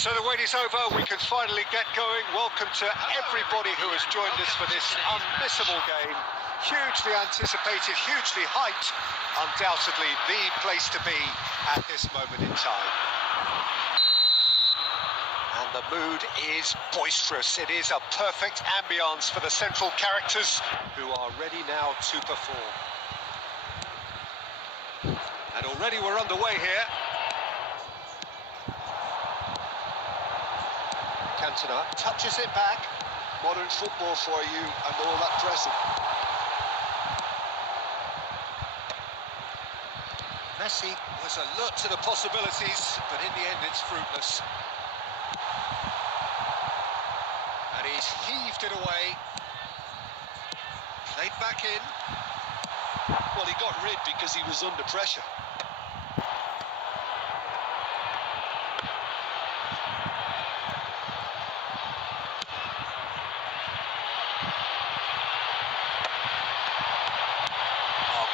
So the wait is over, we can finally get going. Welcome to everybody who has joined us for this unmissable game. Hugely anticipated, hugely hyped. Undoubtedly the place to be at this moment in time. And the mood is boisterous. It is a perfect ambience for the central characters who are ready now to perform. And already we're underway here. Cantona touches it back. Modern football for you and all that pressing. Messi was alert to the possibilities, but in the end it's fruitless. And he's heaved it away. Played back in. Well, he got rid because he was under pressure.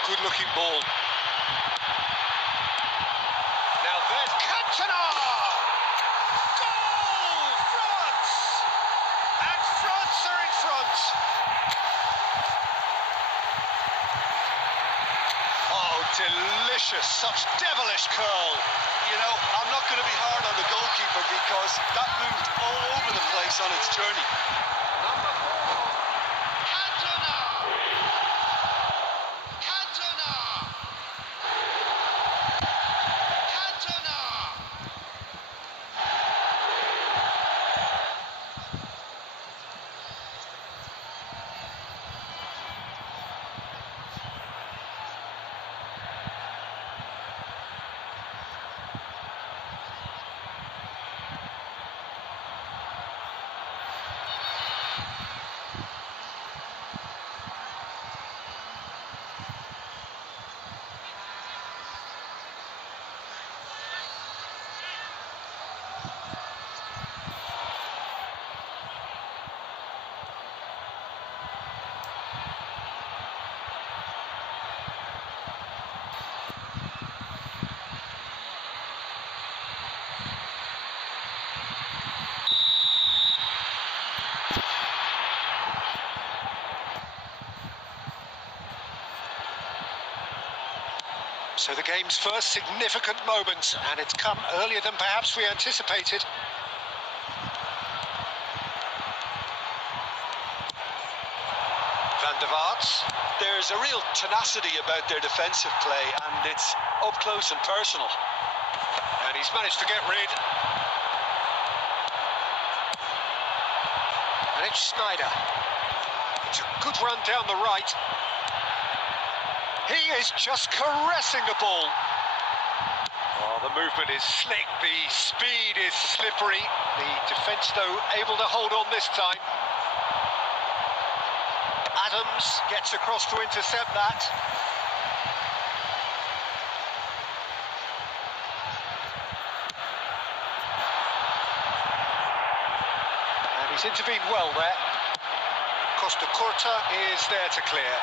Good looking ball. Now there's Cantona! Goal! France! And France are in front. Oh, delicious. Such devilish curl. You know, I'm not going to be hard on the goalkeeper because that moved all over the place on its journey. Number 4. So the game's first significant moment, and it's come earlier than perhaps we anticipated. Van der Vaart. There's a real tenacity about their defensive play, and it's up close and personal. And he's managed to get rid. And it's Schneider. It's a good run down the right. He is just caressing the ball. Oh, the movement is slick, the speed is slippery. The defence, though, able to hold on this time. Adams gets across to intercept that. And he's intervened well there. Costa Curta is there to clear.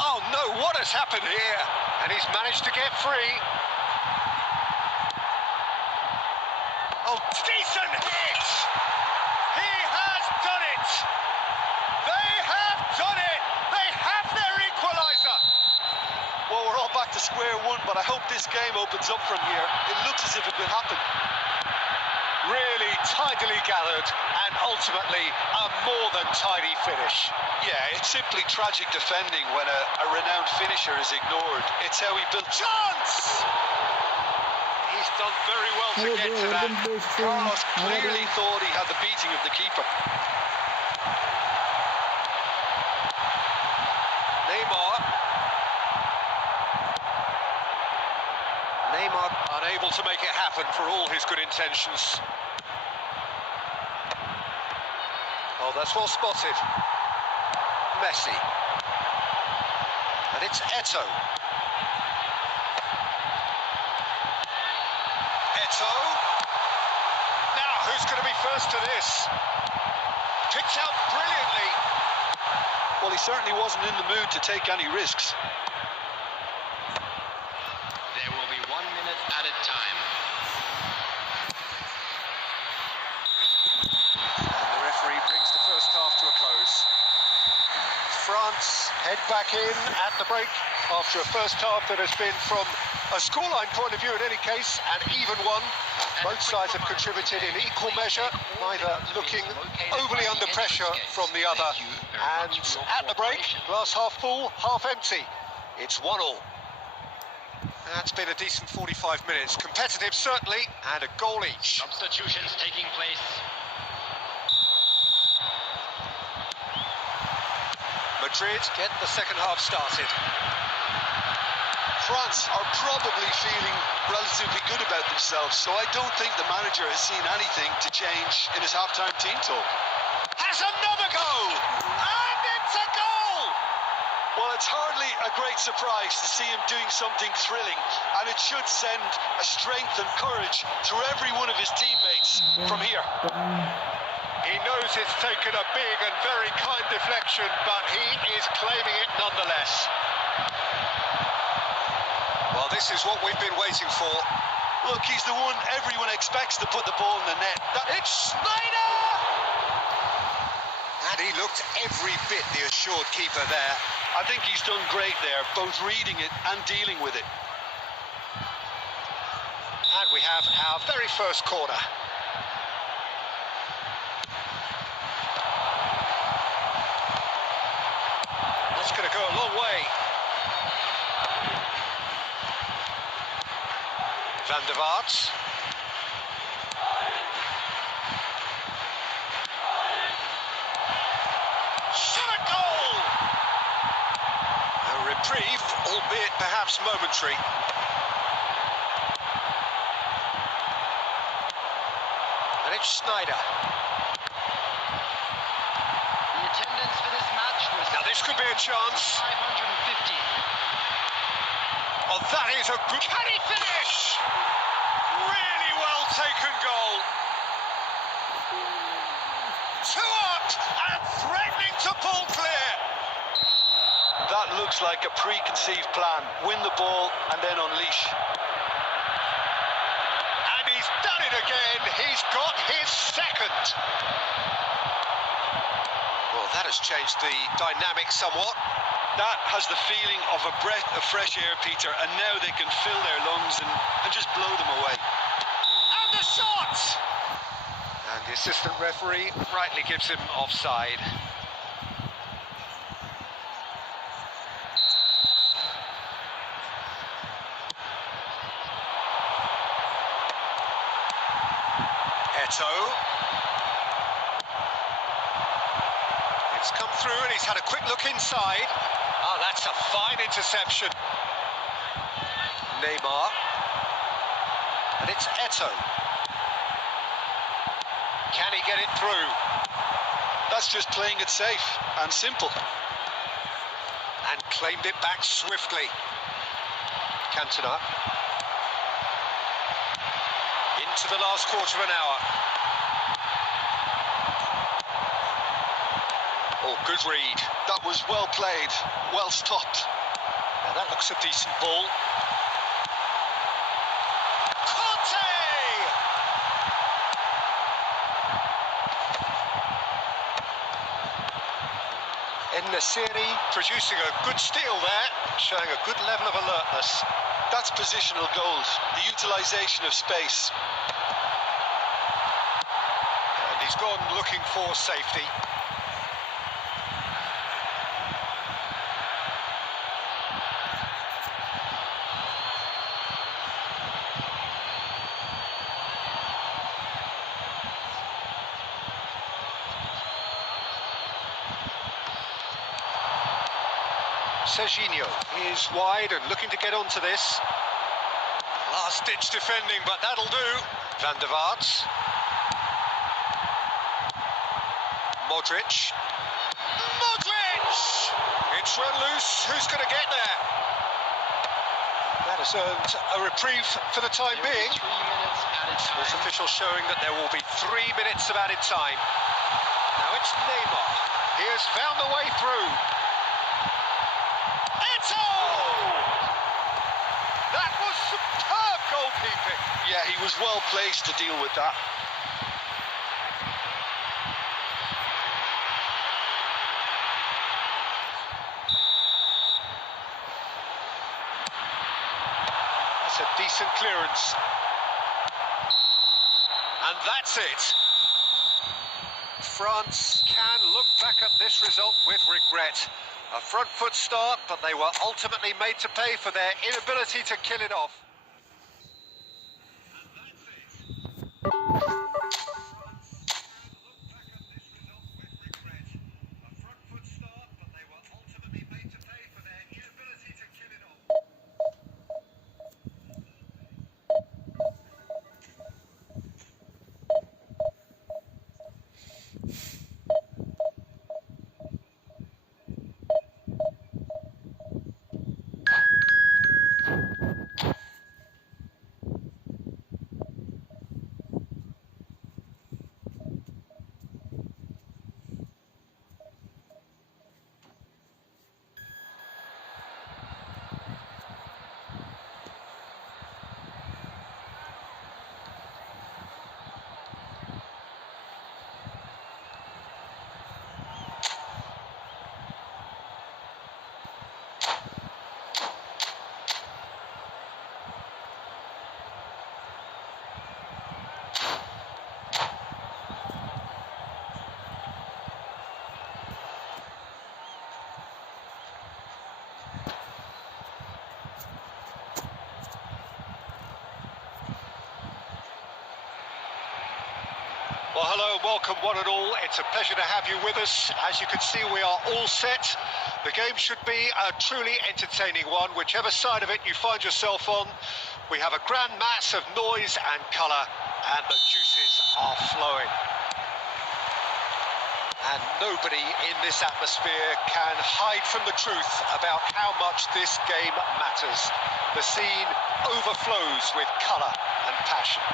Oh no, what has happened here? And he's managed to get free. Oh, decent hit! He has done it! They have done it! They have their equaliser! Well, we're all back to square one, but I hope this game opens up from here. It looks as if it could happen. Really tidily gathered and ultimately a more than tidy finish. Yeah, it's simply tragic defending when a renowned finisher is ignored. It's how he built... Chance! He's done very well to get to that. Carlos clearly thought he had the beating of the keeper. Neymar unable to make it happen for all his good intentions. Oh, that's well spotted. Messi. And it's Eto'o. Eto'o. Now, who's going to be first to this? Picked out brilliantly. Well, he certainly wasn't in the mood to take any risks. There will be 1 minute added time. head back in at the break after a first half that has been, from a scoreline point of view in any case, an even one. Both sides have contributed in equal measure, neither looking overly under pressure from the other. And at the break, glass half full, half empty. It's 1-1. That's been a decent 45 minutes. Competitive, certainly, and a goal each. Substitutions taking place. Madrid get the second half started. France are probably feeling relatively good about themselves, so I don't think the manager has seen anything to change in his half-time team talk. Has another go! And it's a goal! Well, it's hardly a great surprise to see him doing something thrilling, and it should send a strength and courage through every one of his teammates from here. He knows it's taken a big and very kind deflection, but he is claiming it nonetheless. Well, this is what we've been waiting for. Look, he's the one everyone expects to put the ball in the net. It's Snyder! And he looked every bit the assured keeper there. I think he's done great there, both reading it and dealing with it. And we have our very first corner. That's going to go a long way. Van der Vaart. Shot at goal! A reprieve, albeit perhaps momentary. And it's Snyder. The attendance for this match was... Now this could be a chance. 550. Oh, that is a good... Can he finish? Really well taken goal. Two up and threatening to pull clear. That looks like a preconceived plan. Win the ball and then unleash. And he's done it again. He's got his second. Well, that has changed the dynamic somewhat. That has the feeling of a breath of fresh air, Peter, and now they can fill their lungs and just blow them away. And the shot! And the assistant referee rightly gives him offside. Eto. It's come through and he's had a quick look inside. Ah, that's a fine interception. Neymar. And it's Eto. Can he get it through? That's just playing it safe and simple. And claimed it back swiftly. Cantona. Into the last quarter of an hour. Oh, good read. That was well played, well stopped. Now that looks a decent ball. Conte! En-Nesyri producing a good steal there, showing a good level of alertness. That's positional gold, the utilisation of space. And he's gone looking for safety. Serginho is wide and looking to get onto this. Last-ditch defending, but that'll do. Van der Vaart. Modric. Modric! It's run loose. Who's going to get there? That has earned a reprieve for the time being. 3 minutes added time. Sports officials showing that there will be 3 minutes of added time. Now it's Neymar. He has found the way through. That was superb goalkeeping. Yeah, he was well placed to deal with that. That's a decent clearance. And that's it. France can look back at this result with regret. A front foot start, but they were ultimately made to pay for their inability to kill it off. Well, hello, welcome one and all. It's a pleasure to have you with us. As you can see, we are all set. The game should be a truly entertaining one, whichever side of it you find yourself on. We have a grand mass of noise and colour, and the juices are flowing. And nobody in this atmosphere can hide from the truth about how much this game matters. The scene overflows with colour and passion.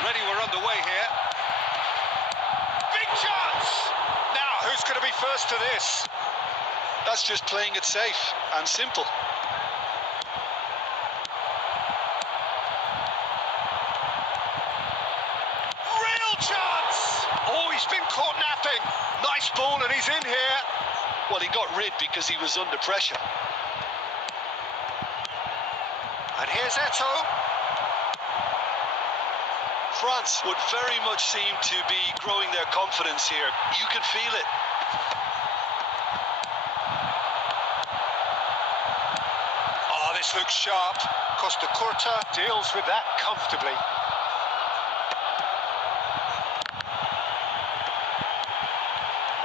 Already we're underway here. Big chance! Now, who's going to be first to this? That's just playing it safe and simple. Real chance! Oh, he's been caught napping. Nice ball and he's in here. Well, he got rid because he was under pressure. And here's Eto'o. France would very much seem to be growing their confidence here. You can feel it. Oh, this looks sharp. Costa Curta deals with that comfortably.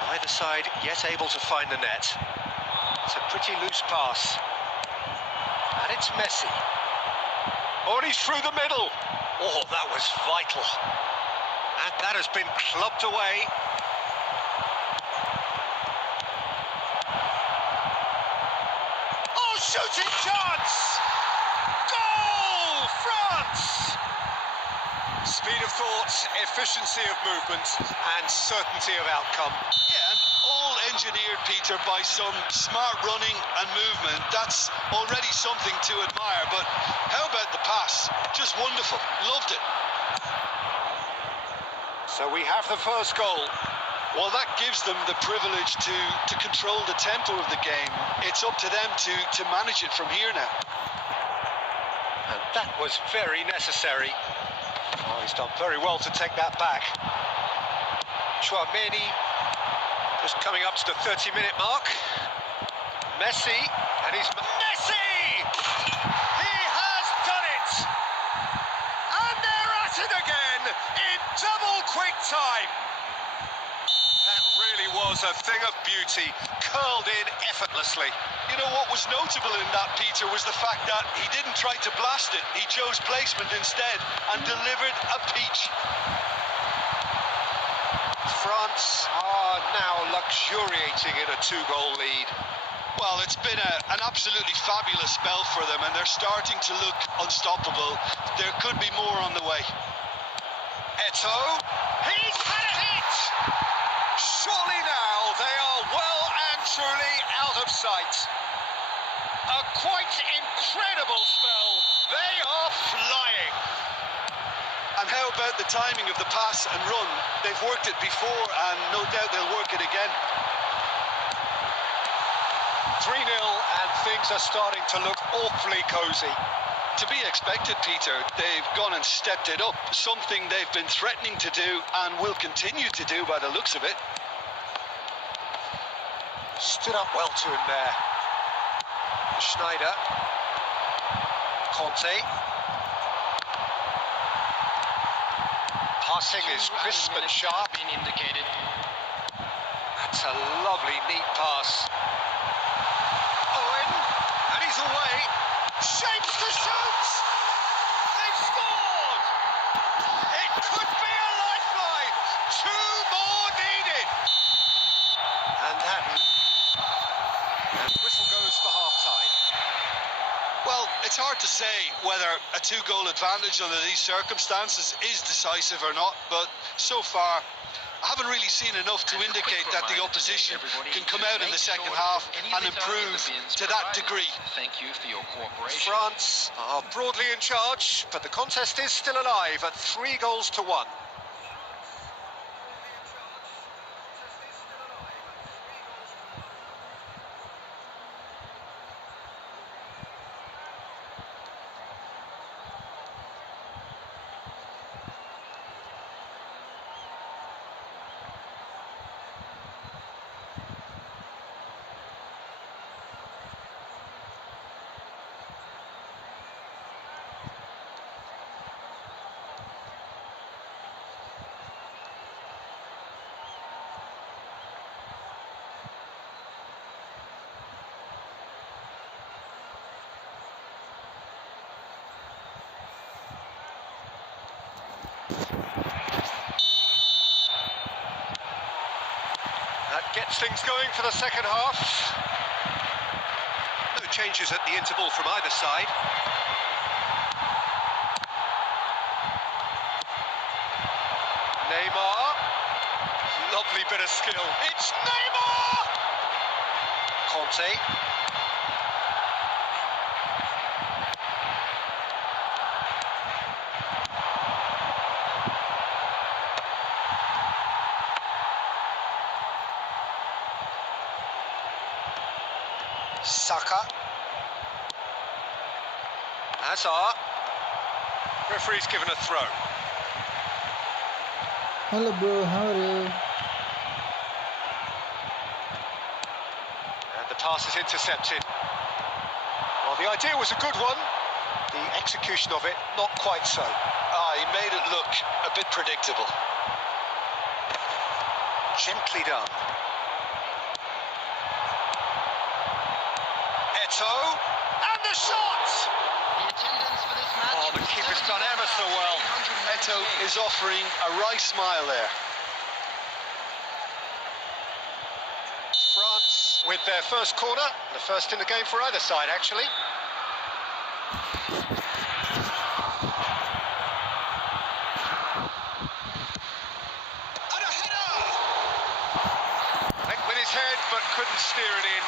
Neither side yet able to find the net. It's a pretty loose pass. And it's Messi. Oh, and he's through the middle. Oh, that was vital. And that has been clubbed away. Oh, shooting chance! Goal! France! Speed of thought, efficiency of movement, and certainty of outcome. Yeah, and all engineered, Peter, by some smart running and movement. That's already something to admire, but how about the pass? Just wonderful. Loved it. So we have the first goal. Well, that gives them the privilege to control the tempo of the game. It's up to them to manage it from here now. And that was very necessary. Oh, he's done very well to take that back. Chouameni just coming up to the 30-minute mark. Messi, and he's... Messi! He has done it! And they're at it again in double quick time. That really was a thing of beauty, curled in effortlessly. You know what was notable in that, Peter, was the fact that he didn't try to blast it. He chose placement instead and delivered a peach. France are now luxuriating in a 2-goal lead. Well, it's been an absolutely fabulous spell for them, and they're starting to look unstoppable. There could be more on the way. Eto'o, he's had a hit! Surely now they are well and truly out of sight. A quite incredible spell. They are flying. And how about the timing of the pass and run? They've worked it before, and no doubt they'll work it again. 3-0 and things are starting to look awfully cosy. To be expected, Peter. They've gone and stepped it up, something they've been threatening to do and will continue to do by the looks of it. Stood up well to him there. Schneider. Conte. Passing is crisp and sharp. Been indicated. That's a lovely, neat pass. Owen, and he's away. Shapes to shoot! They've scored! It could be a lifeline. 2 more needed. And whistle goes for half-time. Well, it's hard to say whether a 2-goal advantage under these circumstances is decisive or not, but so far I haven't really seen enough to indicate that the opposition can come out in the second half and improve to that degree. Thank you for your cooperation. France are broadly in charge, but the contest is still alive at 3-1. That gets things going for the second half. No changes at the interval from either side. Neymar. Lovely bit of skill. It's Neymar! Conte. Saka. Hazard. Referee's given a throw. Hello, bro. How are you? And the pass is intercepted. Well, the idea was a good one. The execution of it, not quite so. He made it look a bit predictable. Gently done. Eto. And the shot! The attendance for this match. Oh, the keeper's done ever so well. Eto is offering a wry smile there. France with their first corner, the first in the game for either side, actually. And a header! Went with his head, but couldn't steer it in.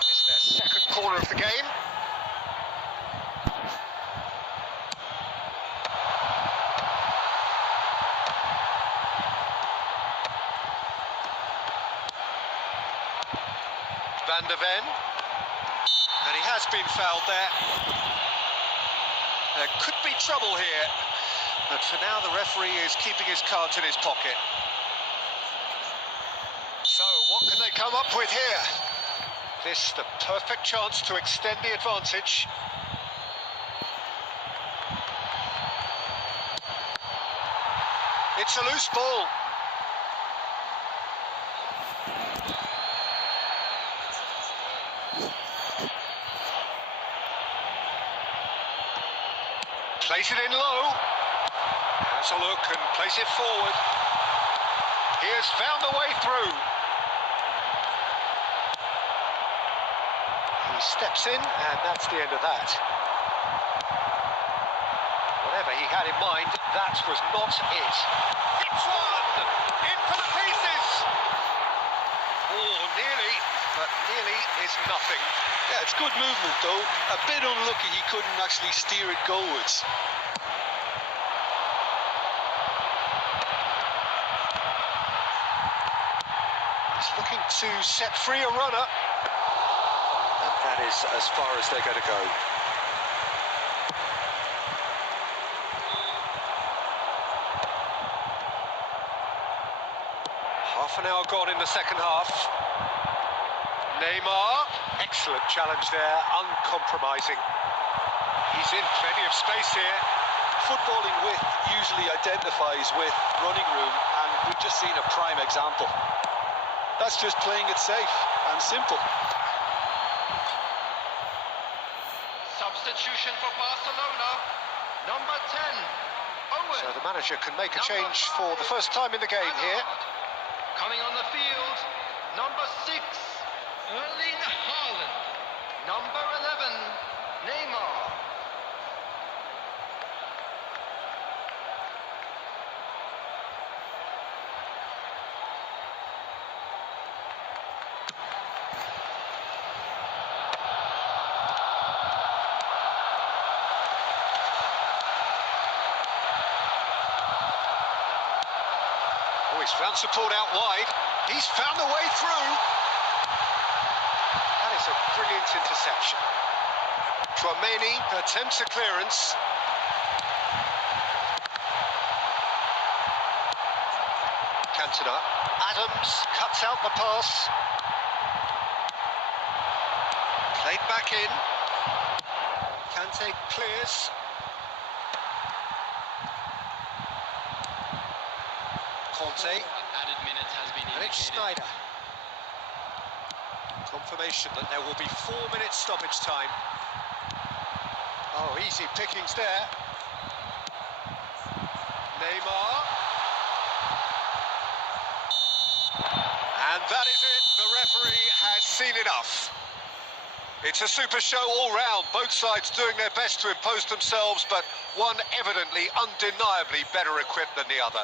It's their second corner of the game. Van der Ven, and he has been fouled there. There could be trouble here, but for now the referee is keeping his cards in his pocket. So what can they come up with here? This the perfect chance to extend the advantage. It's a loose ball. Place it in low. Has a look and place it forward. He has found a way through. He steps in, and that's the end of that. Whatever he had in mind, that was not it. It's one! In for the pieces! Oh, nearly, but nearly is nothing. Yeah, it's good movement though. A bit unlucky he couldn't actually steer it goalwards. to set free a runner. And that is as far as they're going to go. Half an hour gone in the second half. Neymar, excellent challenge there, uncompromising. He's in plenty of space here. Footballing width usually identifies with running room, and we've just seen a prime example. That's just playing it safe and simple. Substitution for Barcelona. Number 10, Owen. So the manager can make a change for the first time in the game here. Coming on the field, number 6, Erling Haaland. Number 11, Neymar. Oh, he's found support out wide. He's found the way through. That is a brilliant interception. Tchouaméni attempts a clearance. Cantona. Adams cuts out the pass. Played back in. Kante clears. Conte. Added minutes has been And it's indicated. Schneider. Confirmation that there will be 4 minutes stoppage time. Oh, easy pickings there. Neymar. And that is it. The referee has seen enough. It's a super show all round. Both sides doing their best to impose themselves, but one evidently, undeniably better equipped than the other.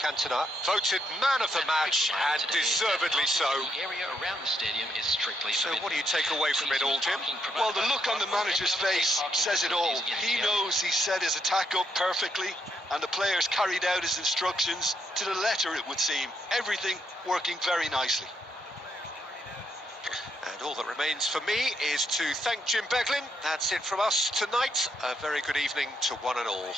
Cantona voted man of the match, and deservedly so. The area around the stadium is strictly So forbidden. what do you take away from it all, Jim? Well, the look on the manager's face says it all. He knows he set his attack up perfectly, and the players carried out his instructions to the letter, it would seem. Everything working very nicely. And all that remains for me is to thank Jim Beglin. That's it from us tonight. A very good evening to one and all.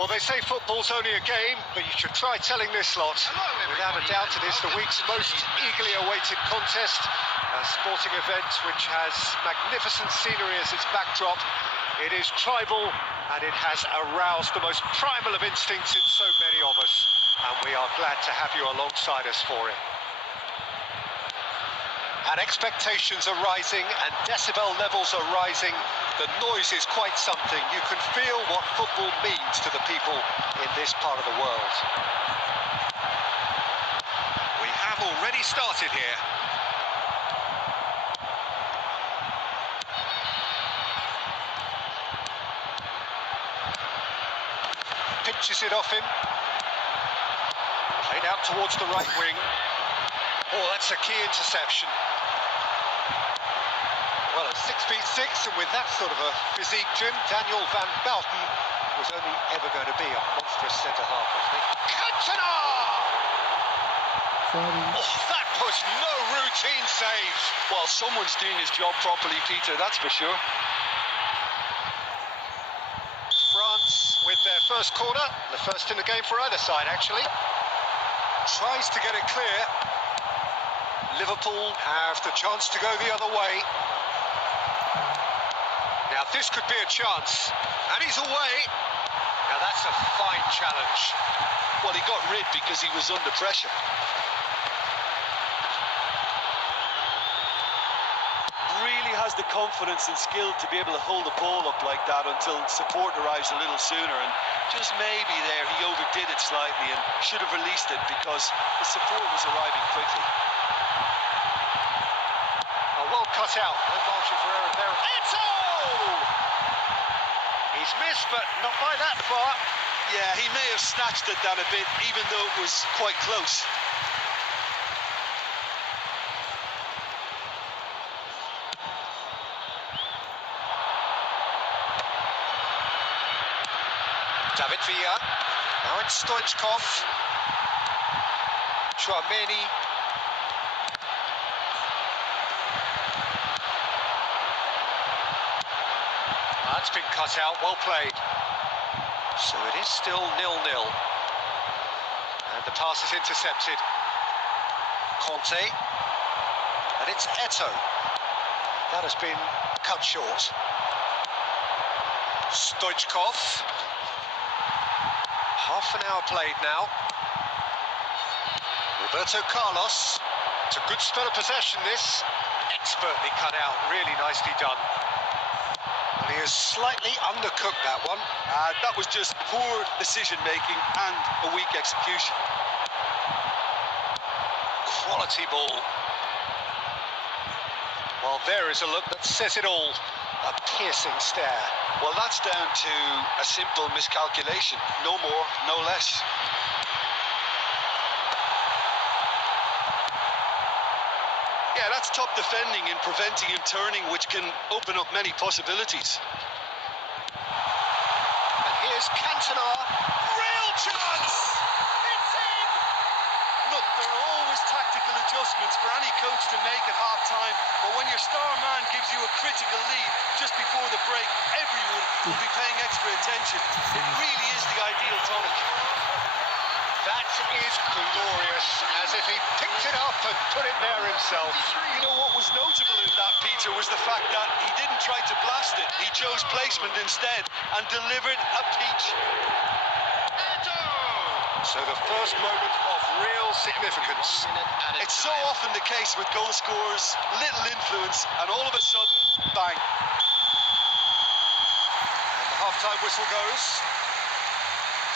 Well, they say football's only a game, but you should try telling this lot. Without a doubt, it is the week's most eagerly awaited contest. A sporting event which has magnificent scenery as its backdrop. It is tribal, and it has aroused the most primal of instincts in so many of us. And we are glad to have you alongside us for it. And expectations are rising, and decibel levels are rising. The noise is quite something. You can feel what football means to the people in this part of the world. We have already started here. Pinches it off him. Played out towards the right wing. Oh, that's a key interception. Well, at 6'6", and with that sort of a physique, Jim, Daniel van Bouten was only ever going to be a monstrous centre-half, wasn't he? Cantona! Oh, that was no routine save. Well, someone's doing his job properly, Peter, that's for sure. France with their first corner, the first in the game for either side, actually. Tries to get it clear. Liverpool have the chance to go the other way. Now this could be a chance, and he's away. Now that's a fine challenge. Well, he got rid because he was under pressure. Really has the confidence and skill to be able to hold the ball up like that until support arrives a little sooner, and just maybe there he overdid it slightly and should have released it because the support was arriving quickly. Well cut out, no margin for error there. Eto! He's missed, but not by that far. Yeah, he may have snatched at that a bit, even though it was quite close. David Villa, now it's Stoichkov. Chouameni. That's been cut out, well played. So it is still 0-0. And the pass is intercepted. Conte. And it's Eto. That has been cut short. Stoichkov. Half an hour played now. Roberto Carlos. It's a good spell of possession, this. Expertly cut out, really nicely done. He has slightly undercooked that one. That was just poor decision-making and a weak execution. Quality ball. Well, there is a look that says it all. A piercing stare. Well, that's down to a simple miscalculation. No more, no less. Yeah, that's top defending and preventing him turning, which can open up many possibilities. And here's Cantona. Real chance! It's in! Look, there are always tactical adjustments for any coach to make at half-time, but when your star man gives you a critical lead just before the break, everyone will be paying extra attention. It really is the ideal tonic. That is glorious, as if he picked it up and put it there himself. You know what was notable in that, Peter, was the fact that he didn't try to blast it. He chose placement instead and delivered a peach. So the first moment of real significance. It's so often the case with goal scorers, little influence, and all of a sudden, bang. And the half-time whistle goes.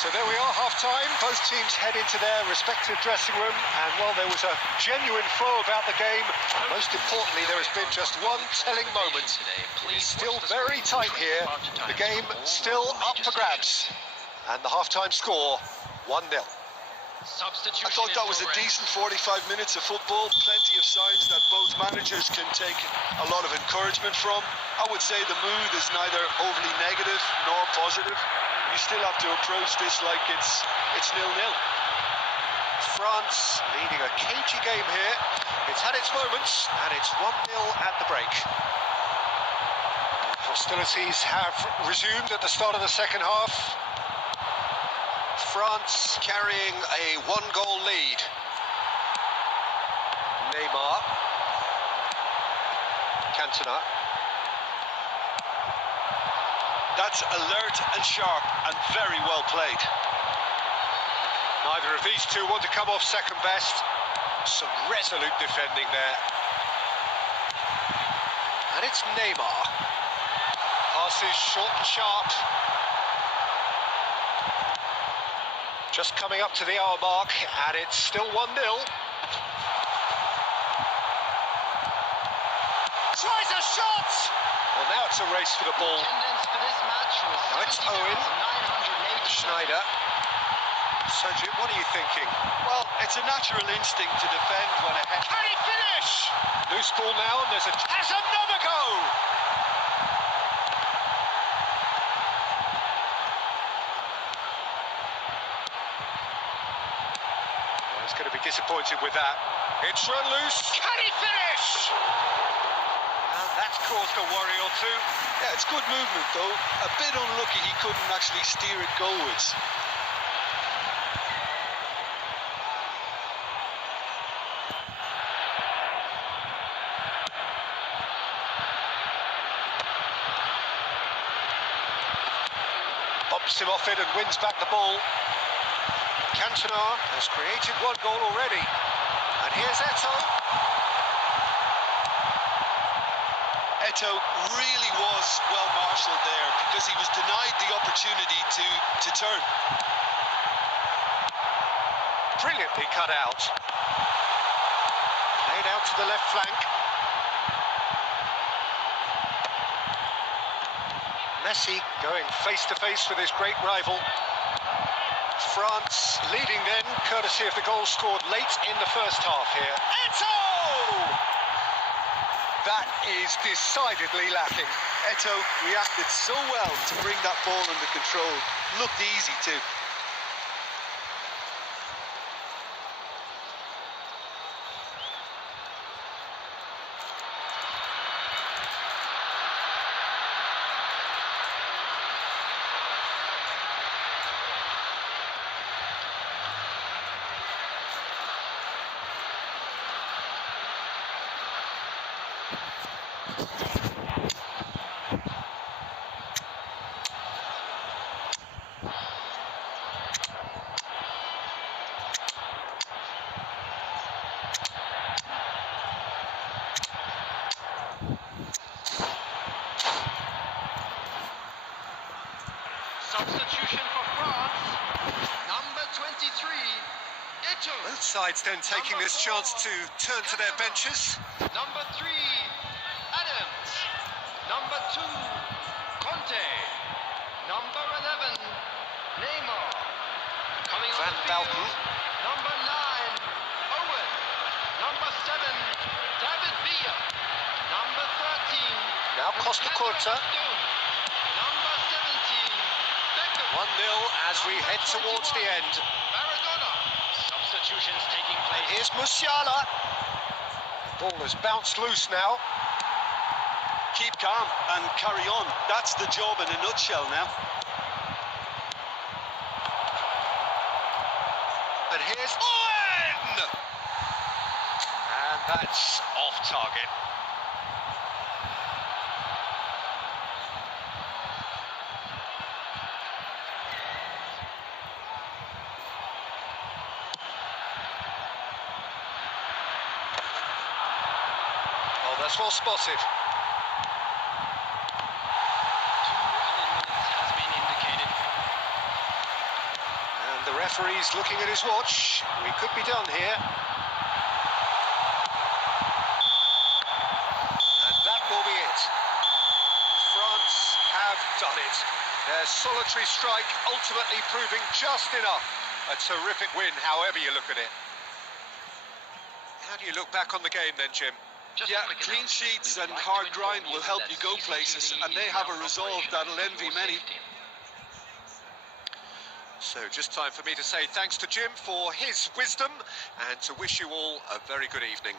So there we are, half-time. Both teams head into their respective dressing room, and while there was a genuine flow about the game, most importantly, there has been just one telling moment. It is still very tight here. The game still up for grabs. And the half-time score, 1-0. I thought that was a decent 45 minutes of football. Plenty of signs that both managers can take a lot of encouragement from. I would say the mood is neither overly negative nor positive. You still have to approach this like it's 0-0. France leading a cagey game here. It's had its moments, and it's 1-0 at the break. Hostilities have resumed at the start of the second half. France carrying a one-goal lead. Neymar. Cantona. That's alert and sharp and very well played. Neither of these two want to come off second best. Some resolute defending there. And it's Neymar. Passes short and sharp. Just coming up to the hour mark, and it's still 1-0. Tries a shot! Well, now it's a race for the ball. Now it's Owen. Schneider. So, Jim, what are you thinking? Well, it's a natural instinct to defend when ahead. Can he finish? Loose ball now, and there's another go! He's going to be disappointed with that. It's run loose. Can he finish? And that's caused a worry or two. Yeah, it's good movement though. A bit unlucky he couldn't actually steer it goalwards. Bops him off it and wins back the ball. Cantona has created one goal already. And here's Eto'o. Eto'o really was well marshalled there because he was denied the opportunity to turn. Brilliantly cut out. Laid out to the left flank. Messi going face to face with his great rival. France leading then, courtesy of the goal scored late in the first half here. Eto'o! That is decidedly lacking. Eto'o reacted so well to bring that ball under control. Looked easy too. Substitution for France. Number 23, Eto'o. Both sides then taking this chance to turn to their benches. Number 3, Adams. Number 2, Conte. Number 11, Neymar. Coming on Van the Balken. field, number 9, Owen. Number 7, David Villa. Number 13, Now Costa Curta. Number 17, Beckham. 1-0 as we head towards the end. Maradona. Substitutions taking And place. here's Musiala. Ball has bounced loose now. Keep calm and carry on. That's the job in a nutshell now. And here's Owen! And that's off target. Oh, that's well spotted. 2 added minutes has been indicated. And the referee's looking at his watch. We could be done here. And that will be it. France have done it. Their solitary strike ultimately proving just enough. A terrific win, however you look at it. How do you look back on the game then, Jim? Just Yeah, a quick clean announcement. sheets We would and like hard to grind inform will you help that you go places, CCTV and they is have now a resolve operational that'll for envy your many. safety. So just time for me to say thanks to Jim for his wisdom and to wish you all a very good evening.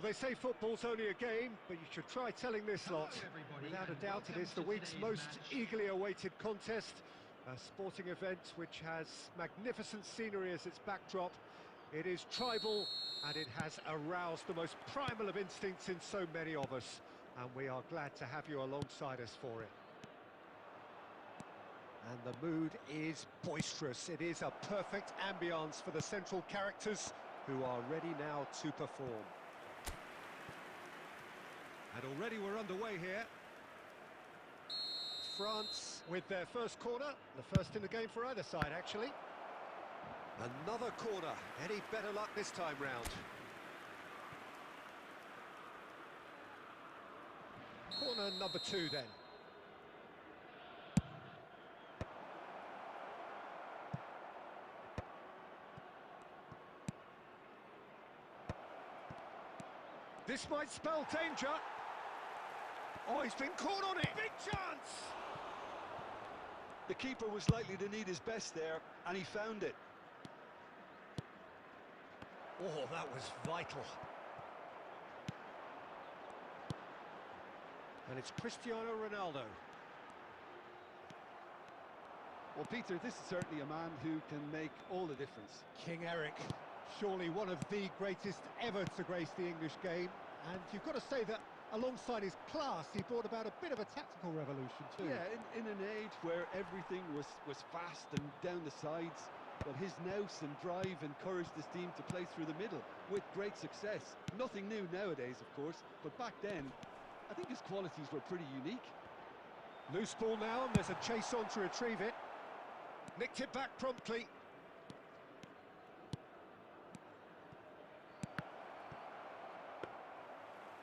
Well, they say football's only a game, but you should try telling this lot. Without a doubt, it is the week's most eagerly awaited contest. A sporting event which has magnificent scenery as its backdrop. It is tribal, and it has aroused the most primal of instincts in so many of us. And we are glad to have you alongside us for it. And the mood is boisterous. It is a perfect ambience for the central characters who are ready now to perform. And already we're underway here. France with their first corner, the first in the game for either side, actually. Another corner. Any better luck this time round? Corner number 2 then. This might spell danger. Oh, he's been caught on it. Big chance! The keeper was likely to need his best there, and he found it. Oh, that was vital. And it's Cristiano Ronaldo. Well, Peter, this is certainly a man who can make all the difference. King Eric, surely one of the greatest ever to grace the English game. And you've got to say that alongside his class, he brought about a bit of a tactical revolution too. Yeah, in an age where everything was fast and down the sides, well, his nous and drive encouraged his team to play through the middle with great success. Nothing new nowadays, of course, but back then, I think his qualities were pretty unique. Loose ball now, and there's a chase on to retrieve it. Nicked it back promptly.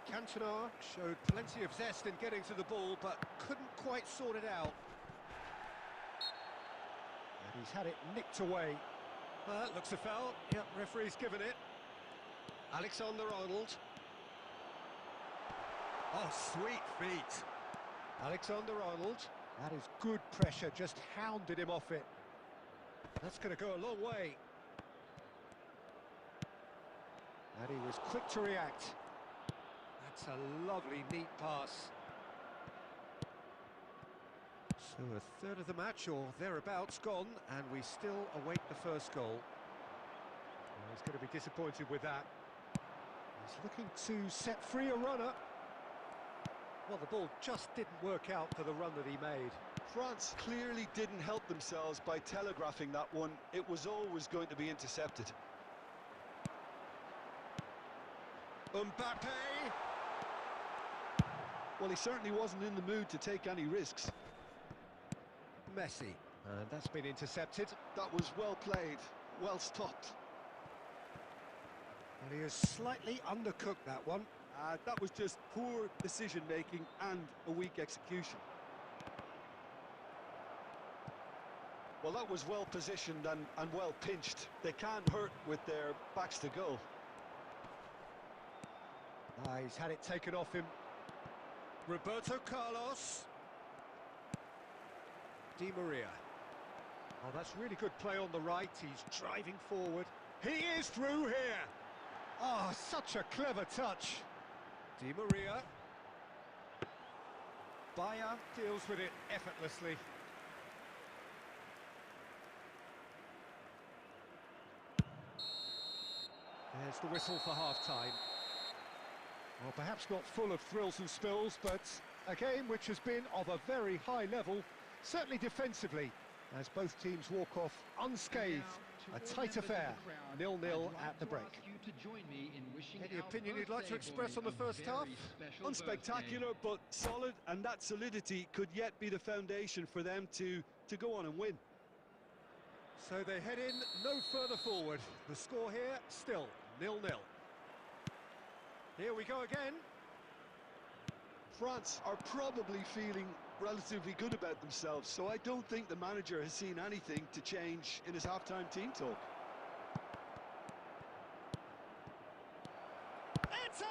Cantona showed plenty of zest in getting to the ball, but couldn't quite sort it out. And he's had it nicked away. Looks a foul. Yep, referee's given it. Alexander-Arnold. Oh, sweet feet. Alexander-Arnold. That is good pressure, just hounded him off it. That's going to go a long way. And he was quick to react. That's a lovely, neat pass. So a third of the match, or thereabouts, gone, and we still await the first goal. Well, he's going to be disappointed with that. He's looking to set free a runner. Well, the ball just didn't work out for the run that he made. France clearly didn't help themselves by telegraphing that one. It was always going to be intercepted. Mbappe! Well, he certainly wasn't in the mood to take any risks. Messi, and that's been intercepted. That was well played, well stopped. And he has slightly undercooked that one. That was just poor decision-making and a weak execution. Well, that was well positioned and well pinched. They can't hurt with their backs to goal. He's had it taken off him. Roberto Carlos. Di Maria. Oh, that's really good play on the right. He's driving forward. He is through here. Oh, such a clever touch. Di Maria. Bayer deals with it effortlessly. There's the whistle for half-time. Well, perhaps not full of thrills and spills, but a game which has been of a very high level, certainly defensively, as both teams walk off unscathed. A tight affair, 0-0 at the break. Any opinion you'd like to express on the first half? Unspectacular, but solid, and that solidity could yet be the foundation for them to go on and win. So they head in no further forward. The score here, still 0-0. Here we go again. France are probably feeling relatively good about themselves, so I don't think the manager has seen anything to change in his half-time team talk. Eto!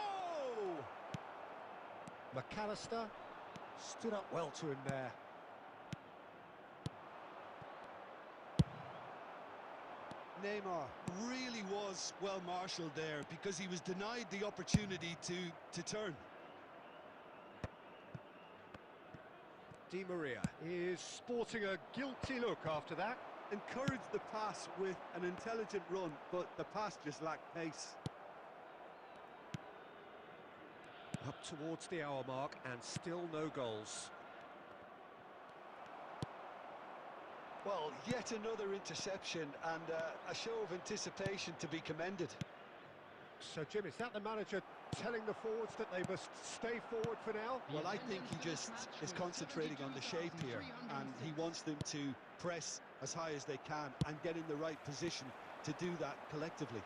McAllister stood up well to him there. Neymar really was well marshalled there because he was denied the opportunity to turn. Di Maria is sporting a guilty look after that. Encouraged the pass with an intelligent run, but the pass just lacked pace. Up towards the hour mark and still no goals. Well, yet another interception and a show of anticipation to be commended. So, Jim, is that the manager telling the forwards that they must stay forward for now? Well, I think he just is concentrating on the shape here, and he wants them to press as high as they can and get in the right position to do that collectively.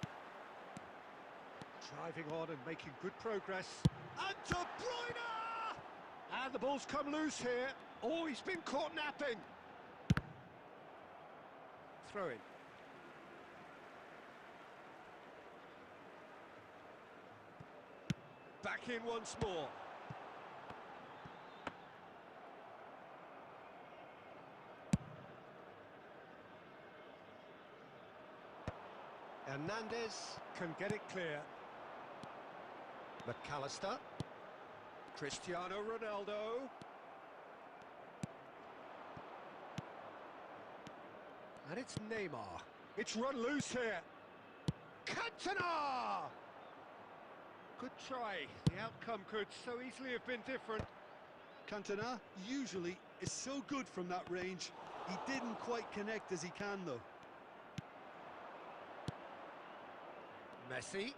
Driving on and making good progress. And De Bruyne! And the ball's come loose here. Oh, he's been caught napping. Throw in. Back in once more. Hernandez can get it clear. McAllister. Cristiano Ronaldo. And it's Neymar. It's run loose here. Cantona! Good try. The outcome could so easily have been different. Cantona usually is so good from that range. He didn't quite connect as he can, though. Messi.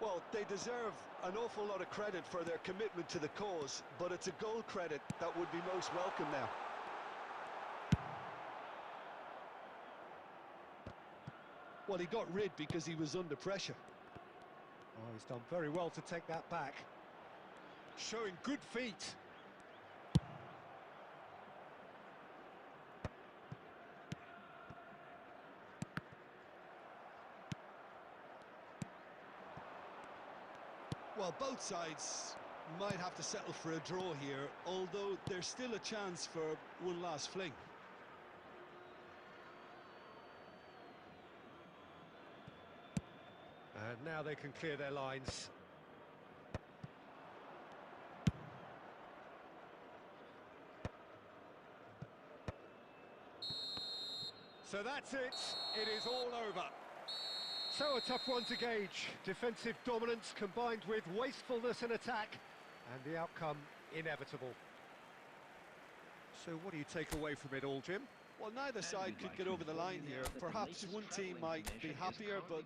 Well, they deserve an awful lot of credit for their commitment to the cause, but it's a goal credit that would be most welcome now. Well, he got rid because he was under pressure. Oh, he's done very well to take that back. Showing good feet. Well, both sides might have to settle for a draw here, although there's still a chance for one last fling. And now they can clear their lines. So that's it. It is all over. So a tough one to gauge. Defensive dominance combined with wastefulness in attack, and the outcome inevitable. So what do you take away from it all, Jim? Well, neither side could get over the line here. Perhaps one team might be happier, but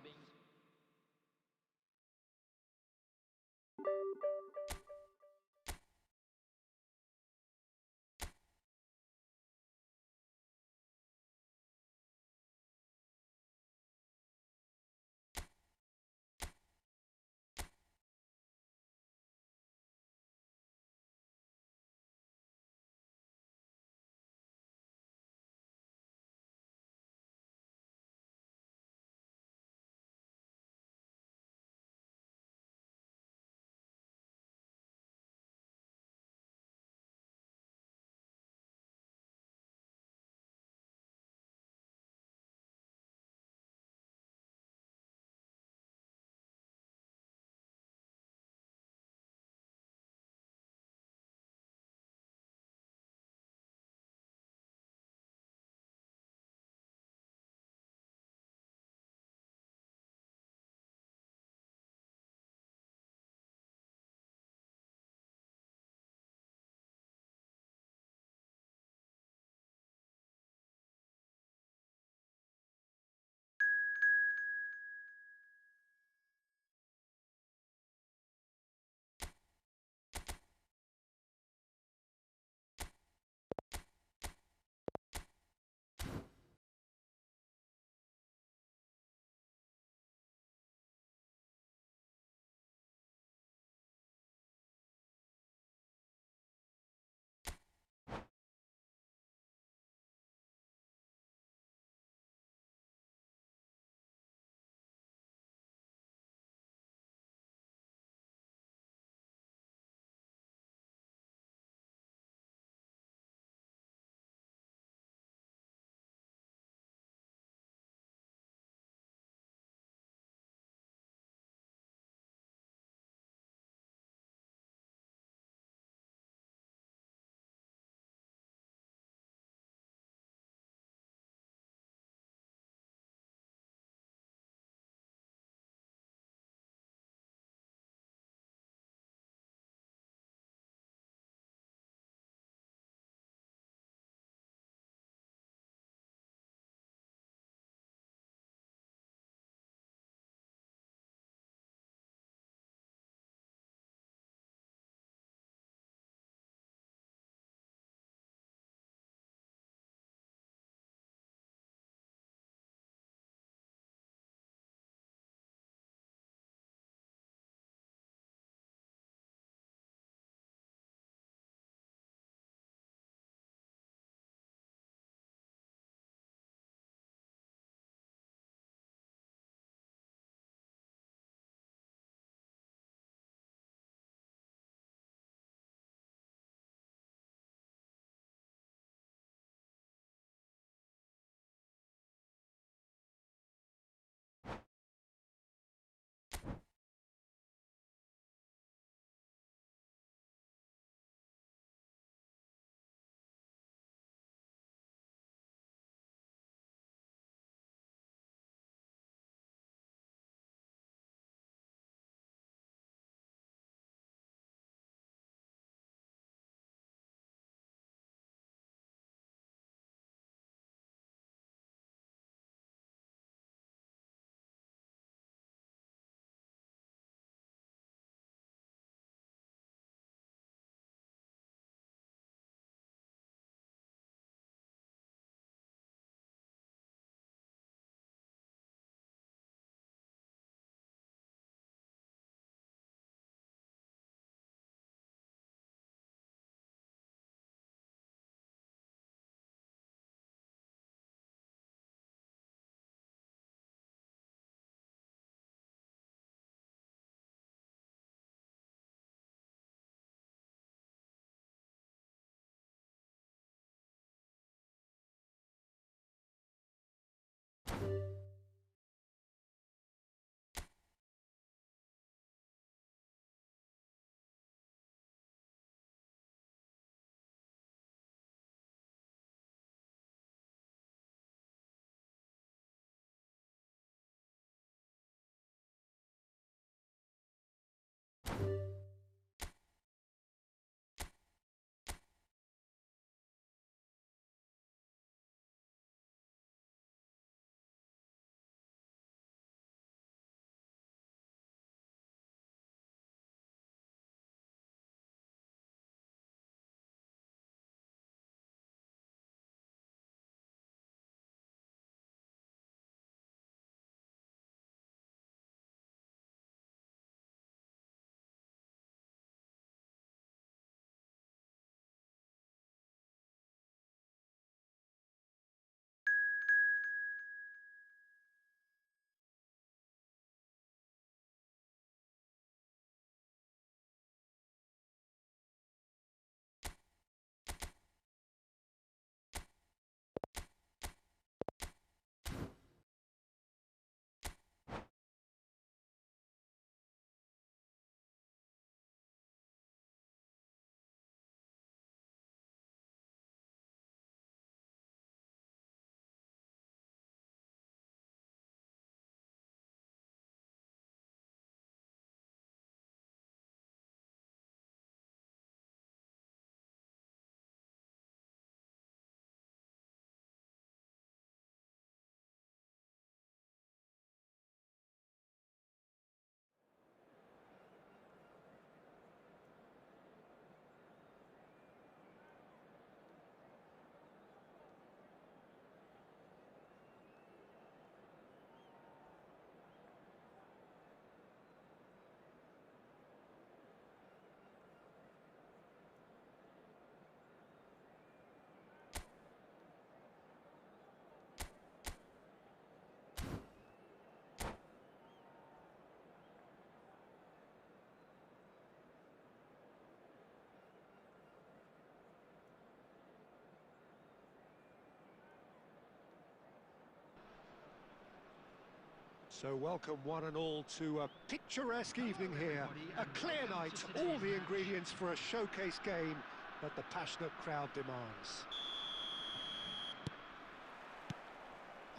So welcome one and all to a picturesque evening here. A clear night, all the ingredients for a showcase game that the passionate crowd demands.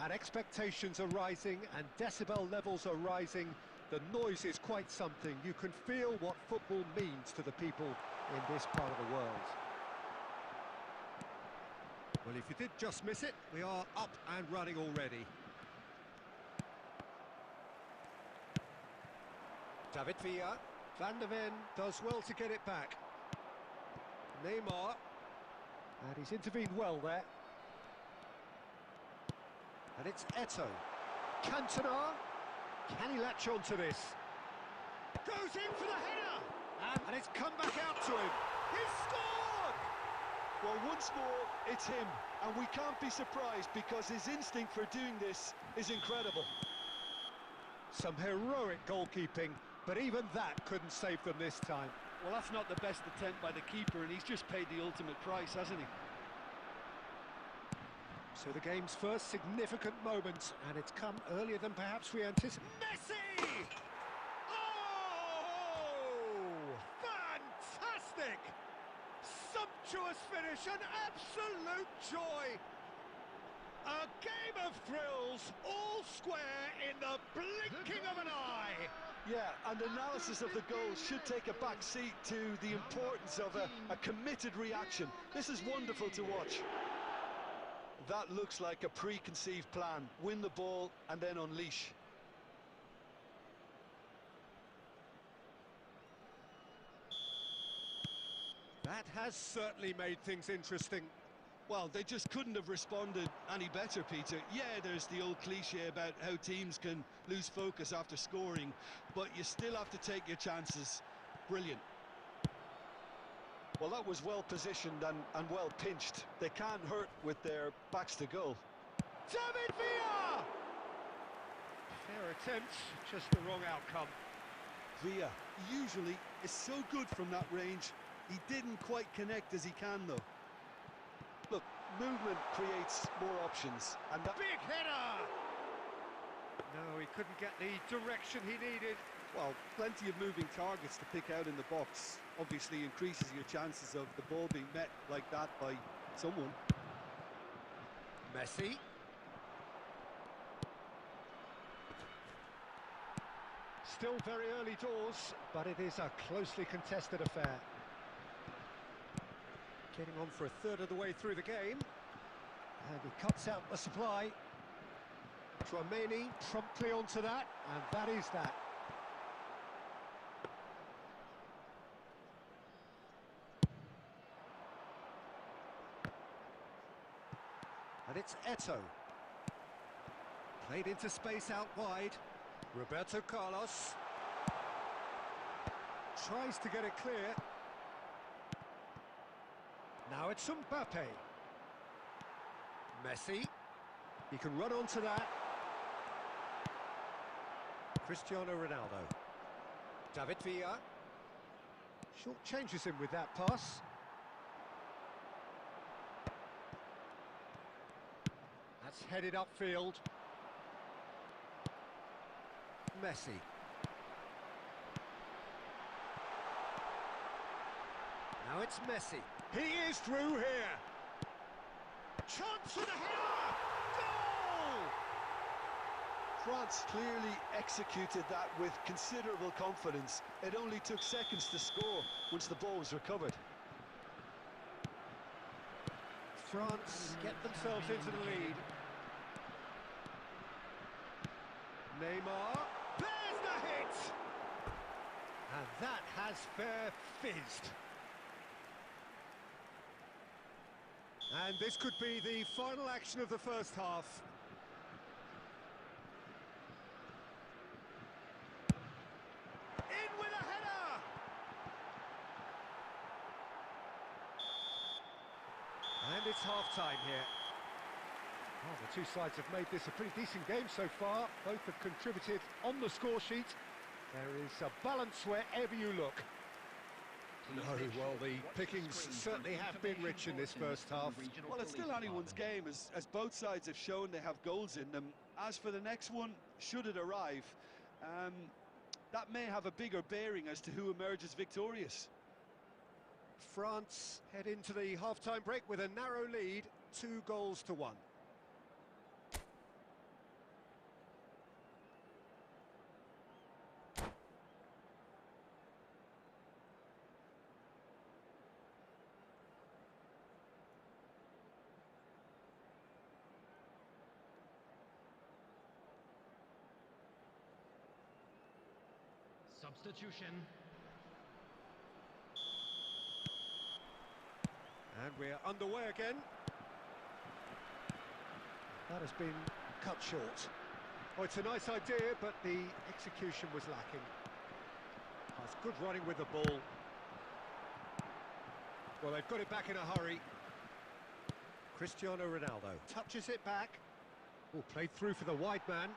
And expectations are rising and decibel levels are rising. The noise is quite something. You can feel what football means to the people in this part of the world. Well, if you did just miss it, we are up and running already. David Villa, Van der Ven does well to get it back. Neymar, and he's intervened well there. And it's Eto'o. Cantona, can he latch on to this? Goes in for the header! And it's come back out to him. He's scored! Well, once more, it's him. And we can't be surprised because his instinct for doing this is incredible. Some heroic goalkeeping, but even that couldn't save them this time. Well, that's not the best attempt by the keeper, and he's just paid the ultimate price, hasn't he? So the game's first significant moment, and it's come earlier than perhaps we anticipated. Messi! Oh! Fantastic! Sumptuous finish, an absolute joy! A game of thrills, all square in the blinking of an eye! Yeah, and analysis of the goal should take a back seat to the importance of a committed reaction. This is wonderful to watch. That looks like a preconceived plan. Win the ball and then unleash. That has certainly made things interesting. Well, they just couldn't have responded any better, Peter. Yeah, there's the old cliche about how teams can lose focus after scoring, but you still have to take your chances. Brilliant. Well, that was well positioned and well pinched. They can't hurt with their backs to goal. David Villa! Fair attempt, just the wrong outcome. Villa usually is so good from that range. He didn't quite connect as he can, though. Look, movement creates more options, and that... Big header! No, he couldn't get the direction he needed. Well, plenty of moving targets to pick out in the box obviously increases your chances of the ball being met like that by someone. Messi. Still very early doors, but it is a closely contested affair. Getting on for a third of the way through the game. And he cuts out the supply. Tchouameni promptly onto that, and that is that. And it's Eto'o. Played into space out wide. Roberto Carlos. Tries to get it clear. Now it's Mbappe. Messi. He can run onto that. Cristiano Ronaldo. David Villa. Short changes him with that pass. That's headed upfield. Messi. Now it's Messi. He is through here. Chance for the header! Goal! France clearly executed that with considerable confidence. It only took seconds to score once the ball was recovered. France get themselves into the lead. Neymar, there's the hit! And that has fair fizzed. And this could be the final action of the first half. In with a header! And it's half-time here. Well, the two sides have made this a pretty decent game so far. Both have contributed on the score sheet. There is a balance wherever you look. No, well, the pickings certainly have been rich in this first half. Well, it's still anyone's game, as both sides have shown they have goals in them. As for the next one, should it arrive, that may have a bigger bearing as to who emerges victorious. France head into the half-time break with a narrow lead, 2-1. Substitution. And we're underway again. That has been cut short. Oh, it's a nice idea, but the execution was lacking. That's good running with the ball. Well, they've got it back in a hurry. Cristiano Ronaldo touches it back. Oh, played through for the wide man.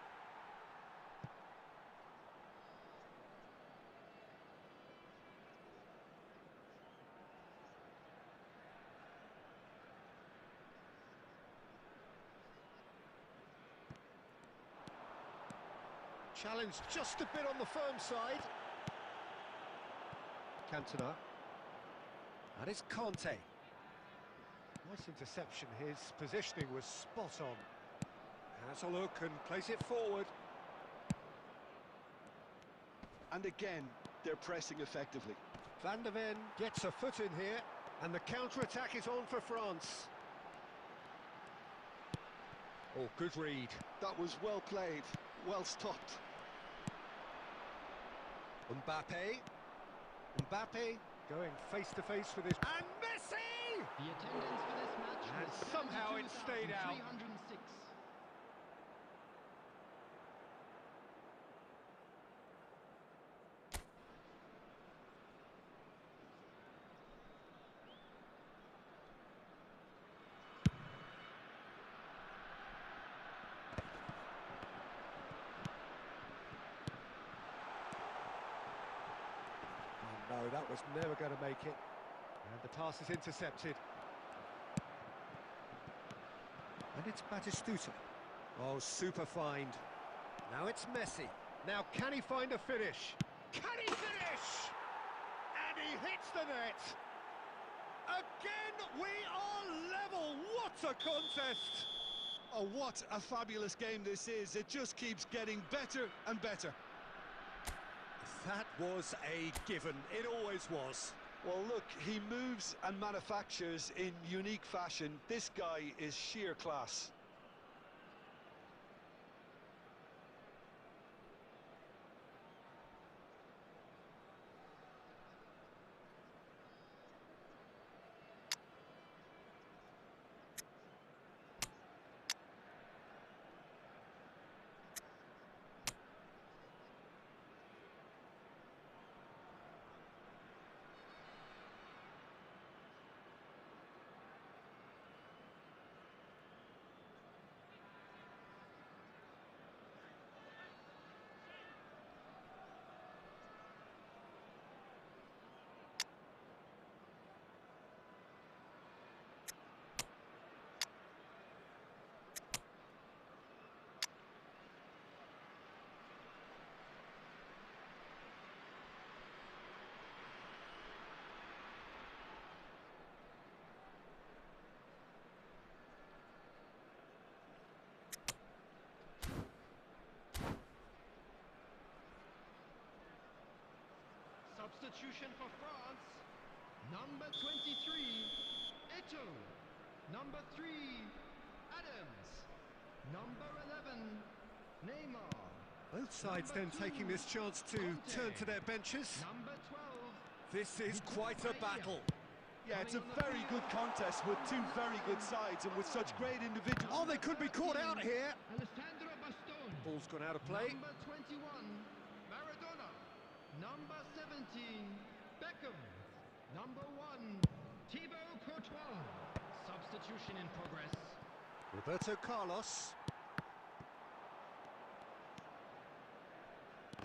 Challenge just a bit on the firm side. Cantona. And it's Conte. Nice interception. His positioning was spot on. Has a look and plays it forward. And again, they're pressing effectively. Van der Ven gets a foot in here, and the counter-attack is on for France. Oh, good read. That was well played, well stopped. Mbappe going face-to-face with his... And Messi! The attendance for this match And was somehow it stayed out. 72,306. Oh, no, that was never going to make it. And the pass is intercepted. And it's Batistuta. Oh, super find. Now it's Messi. Now can he find a finish? Can he finish? And he hits the net. Again, we are level. What a contest. Oh, what a fabulous game this is. It just keeps getting better and better. That was a given. It always was. Well, look, he moves and manufactures in unique fashion. This guy is sheer class. Substitution for France. Number 23, Eto'o. Number 3, Adams. Number 11, Neymar. Both sides then taking this chance to turn to their benches. Number 12. This is quite a battle. Yeah, it's a very good contest with two very good sides and with such great individuals. Oh, they could be caught out here. Alessandro Bastoni. Ball's gone out of play. Number 21, Maradona. Number 17, Beckham. Number 1, Thibaut Courtois. Substitution in progress. Roberto Carlos.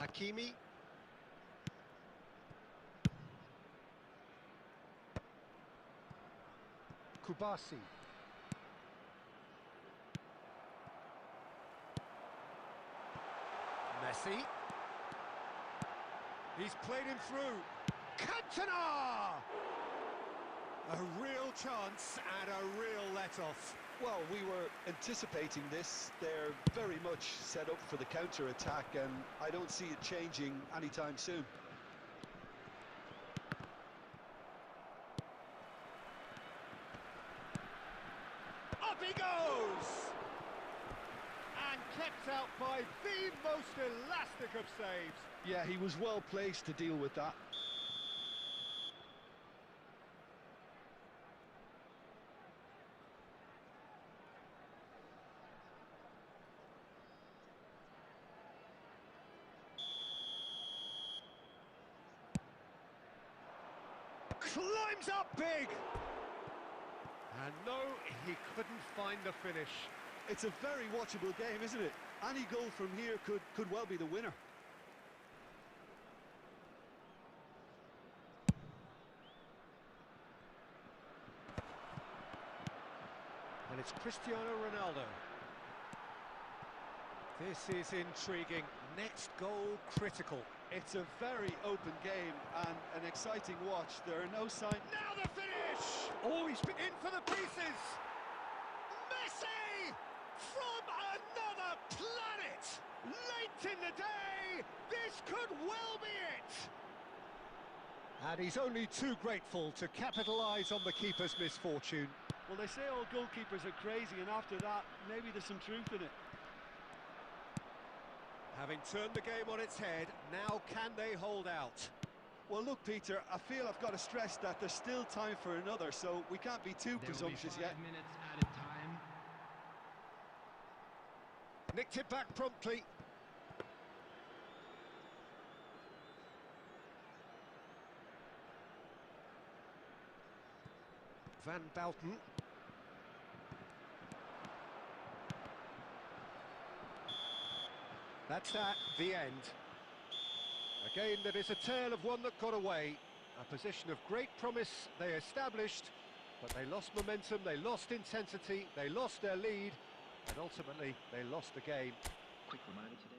Hakimi. Kubasi. Messi. He's played him through. Cantona! A real chance and a real let-off. Well, we were anticipating this. They're very much set up for the counter-attack, and I don't see it changing anytime soon. Up he goes! And kept out by the most elastic of saves. Yeah, he was well placed to deal with that. Climbs up big! And no, he couldn't find the finish. It's a very watchable game, isn't it? Any goal from here could well be the winner. And it's Cristiano Ronaldo. This is intriguing. Next goal critical. It's a very open game and an exciting watch. There are no signs. Now the finish! Oh, he's in for the pieces! Messi! From another planet! Late in the day, this could well be it! And he's only too grateful to capitalise on the keeper's misfortune. Well, they say all goalkeepers are crazy, and after that, maybe there's some truth in it. Having turned the game on its head, now can they hold out? Well, look, Peter, I feel I've got to stress that there's still time for another, so we can't be too presumptuous yet. 5 minutes added time. Nicked it back promptly. Van Bouten. That's that, the end. A game that is a tale of one that got away. A position of great promise they established, but they lost momentum, they lost intensity, they lost their lead, and ultimately they lost the game. Quick reminder today.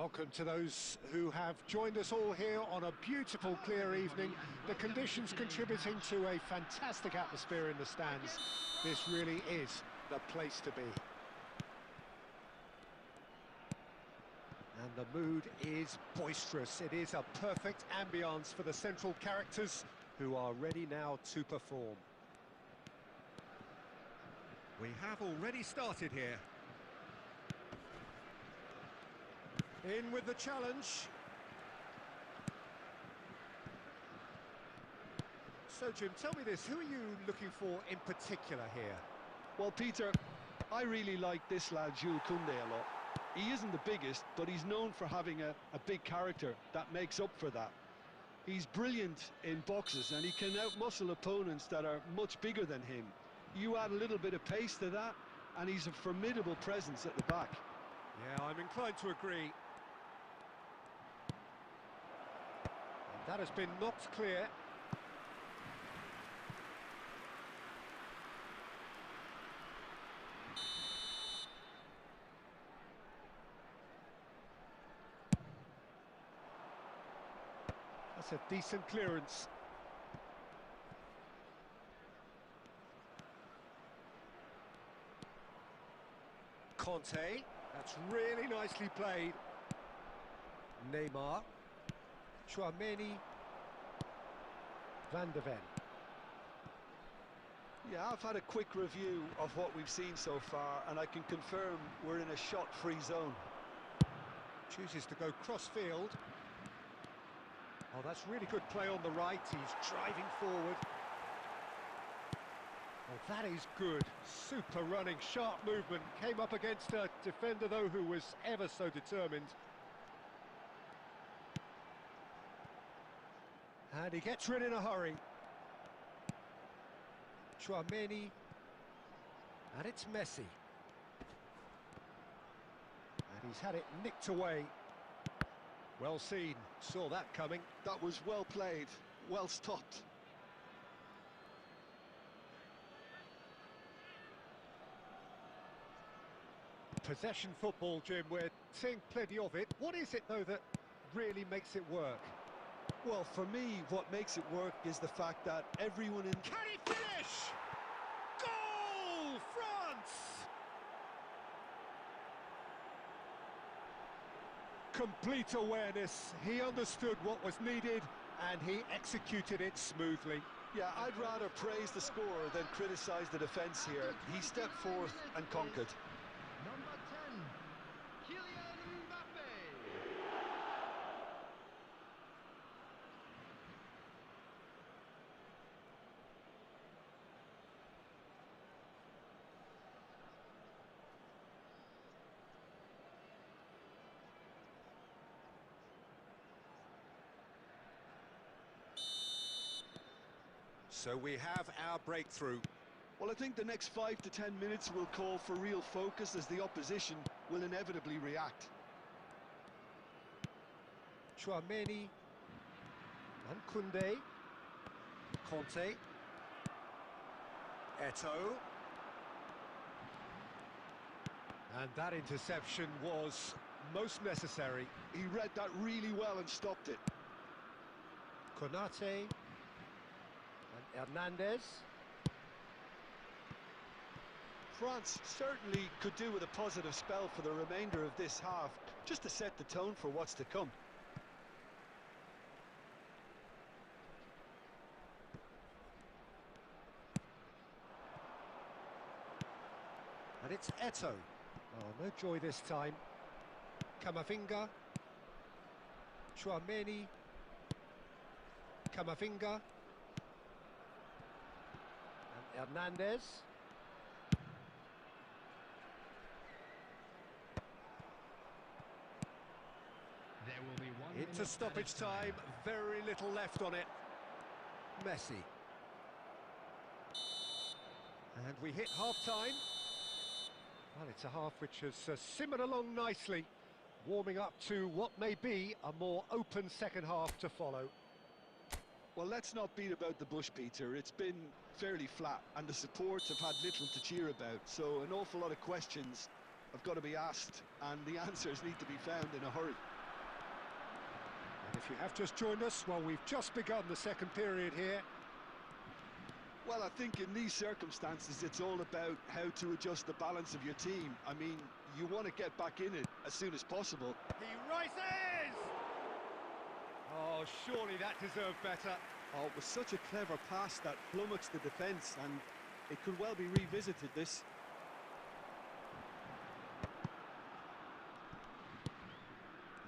Welcome to those who have joined us all here on a beautiful, clear evening. The conditions contributing to a fantastic atmosphere in the stands. This really is the place to be. And the mood is boisterous. It is a perfect ambience for the central characters who are ready now to perform. We have already started here. In with the challenge. So, Jim, tell me this, who are you looking for in particular here? Well, Peter, I really like this lad, Jules Koundé, a lot. He isn't the biggest, but he's known for having a big character that makes up for that. He's brilliant in boxes, and he can outmuscle opponents that are much bigger than him. You add a little bit of pace to that, and he's a formidable presence at the back. Yeah, I'm inclined to agree. That has been knocked clear. That's a decent clearance. Conte, that's really nicely played. Neymar. Chouameni, Van de Ven. Yeah, I've had a quick review of what we've seen so far, and I can confirm we're in a shot-free zone. Chooses to go cross-field. Oh, that's really good play on the right. He's driving forward. Oh, that is good. Super running, sharp movement. Came up against a defender, though, who was ever so determined. And he gets rid in a hurry. Chouameni. And it's Messi. And he's had it nicked away. Well seen. Saw that coming. That was well played, well stopped. Possession football, Jim. We're seeing plenty of it. What is it, though, that really makes it work? Well, for me, what makes it work is the fact that everyone in... Can he finish? Goal! France! Complete awareness. He understood what was needed and he executed it smoothly. Yeah, I'd rather praise the scorer than criticise the defence here. He stepped forth and conquered. Number 10, Kylian Mbappe. So we have our breakthrough. Well, I think the next 5 to 10 minutes will call for real focus as the opposition will inevitably react. Chouameni and Koundé. Conte. Eto'o. And that interception was most necessary. He read that really well and stopped it. Konate and Hernandez. France certainly could do with a positive spell for the remainder of this half, just to set the tone for what's to come. And it's Eto'o. Oh, no joy this time. Camavinga. Chouameni. Camavinga. And Hernandez. There will be 1 Into minute stoppage added time, very little left on it. Messi. And we hit half-time. Well, it's a half which has simmered along nicely, warming up to what may be a more open second half to follow. Well, let's not beat about the bush, Peter. It's been fairly flat, and the supports have had little to cheer about, so an awful lot of questions have got to be asked, and the answers need to be found in a hurry. And if you have just joined us, well, we've just begun the second period here. Well, I think in these circumstances, it's all about how to adjust the balance of your team. I mean, you want to get back in it as soon as possible. He rises! Oh, surely that deserved better. Oh, it was such a clever pass that flummoxed the defence, and it could well be revisited, this.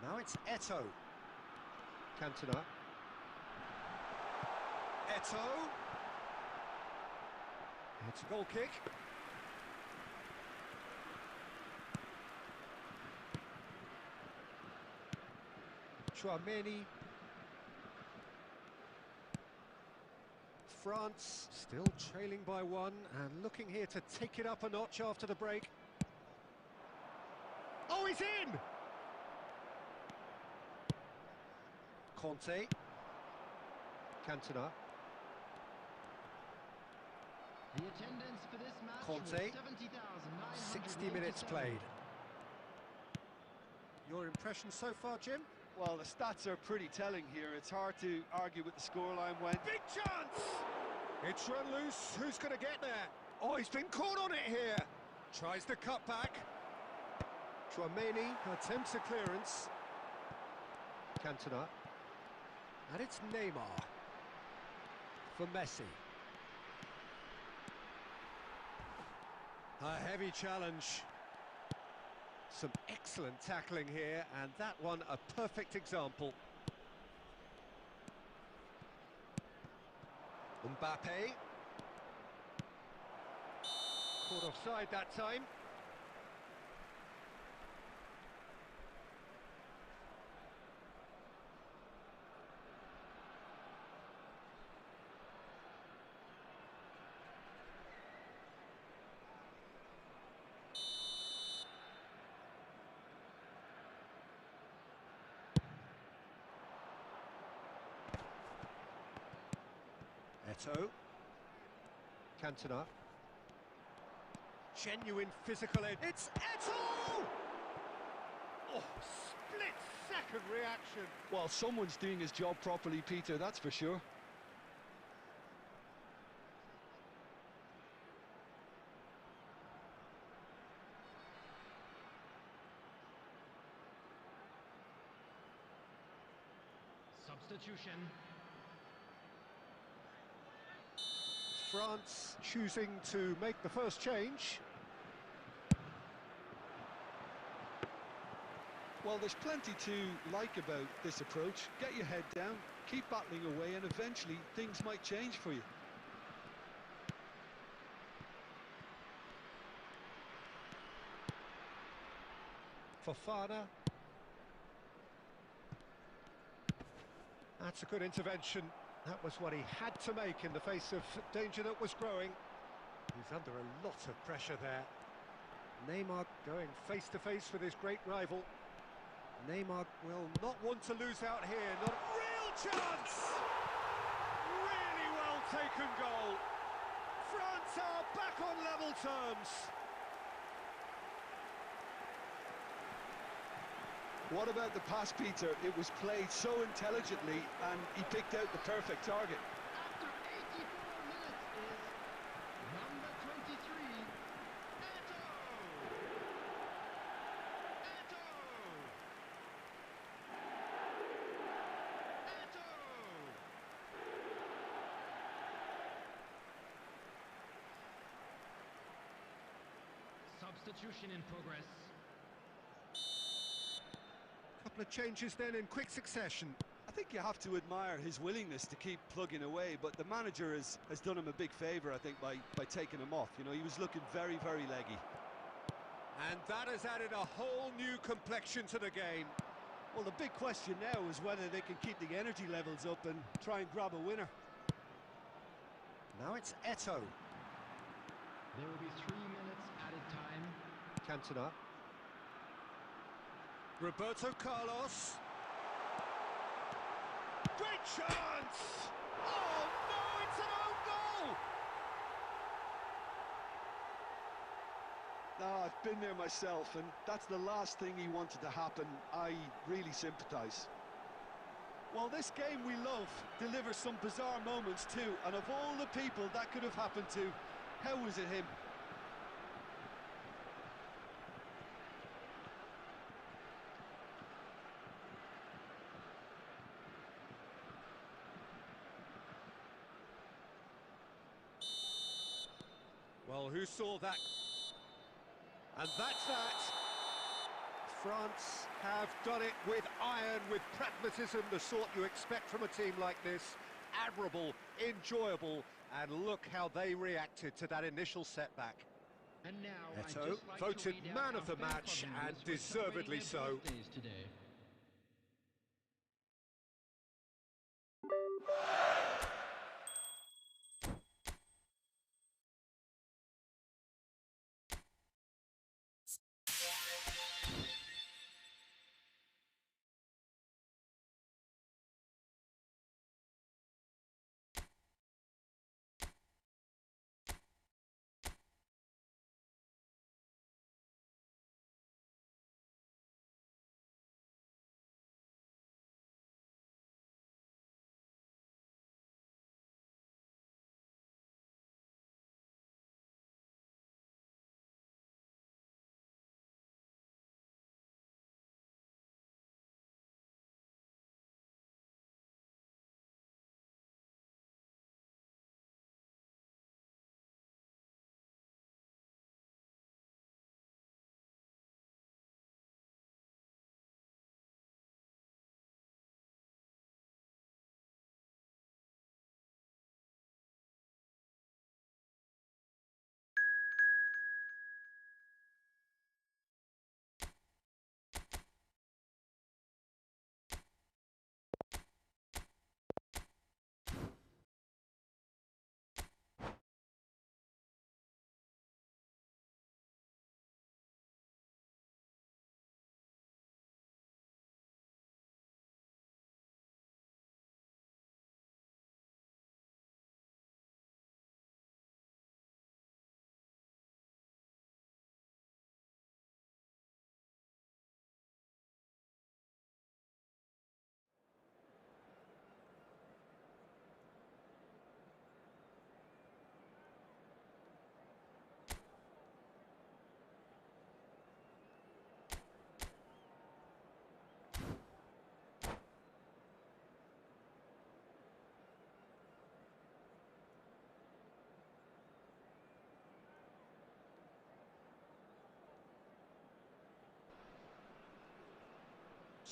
Now it's Eto. Cantona. Eto. It's a goal kick. Chouameni. France still trailing by one and looking here to take it up a notch after the break. Oh, he's in! Conte. Cantona. The attendance for this match Conte. was 60 minutes played. Your impression so far, Jim? Well, the stats are pretty telling here. It's hard to argue with the scoreline when... Big chance! It's run loose. Who's going to get there? Oh, he's been caught on it here. Tries the cut back. Chouameni attempts a clearance. Cantona. And it's Neymar. For Messi. A heavy challenge. Some excellent tackling here, and that one a perfect example. Mbappe. Caught offside that time. Eto. Cantona. Genuine physical edge. It's Eto! Oh, split-second reaction. Well, someone's doing his job properly, Peter, that's for sure. Substitution. France choosing to make the first change. Well, there's plenty to like about this approach. Get your head down, keep battling away, and eventually things might change for you. Fofana. That's a good intervention. That was what he had to make in the face of danger that was growing. He's under a lot of pressure there. Neymar going face-to-face with his great rival. Neymar will not want to lose out here. Not a real chance! Really well taken goal. France are back on level terms. What about the pass, Peter? It was played so intelligently and he picked out the perfect target. After 84 minutes is number 23, Eto! Eto! Eto! Substitution in progress. Couple of changes then in quick succession. I think you have to admire his willingness to keep plugging away, but the manager has done him a big favour, I think, by taking him off. You know, he was looking very, very leggy. And that has added a whole new complexion to the game. Well, the big question now is whether they can keep the energy levels up and try and grab a winner. Now it's Eto. There will be 3 minutes added time. Cantona. Roberto Carlos. Great chance! Oh no, it's an own goal! No, I've been there myself, and that's the last thing he wanted to happen. I really sympathise. Well, this game we love delivers some bizarre moments too, and of all the people that could have happened to, how was it him? Well, who saw that? And that's that. France have done it with iron, with pragmatism, the sort you expect from a team like this. Admirable, enjoyable, and look how they reacted to that initial setback. And now, I'd Eto, just like to voted read out man our of the fan match, club and members who are deservedly celebrating so. their birthdays today.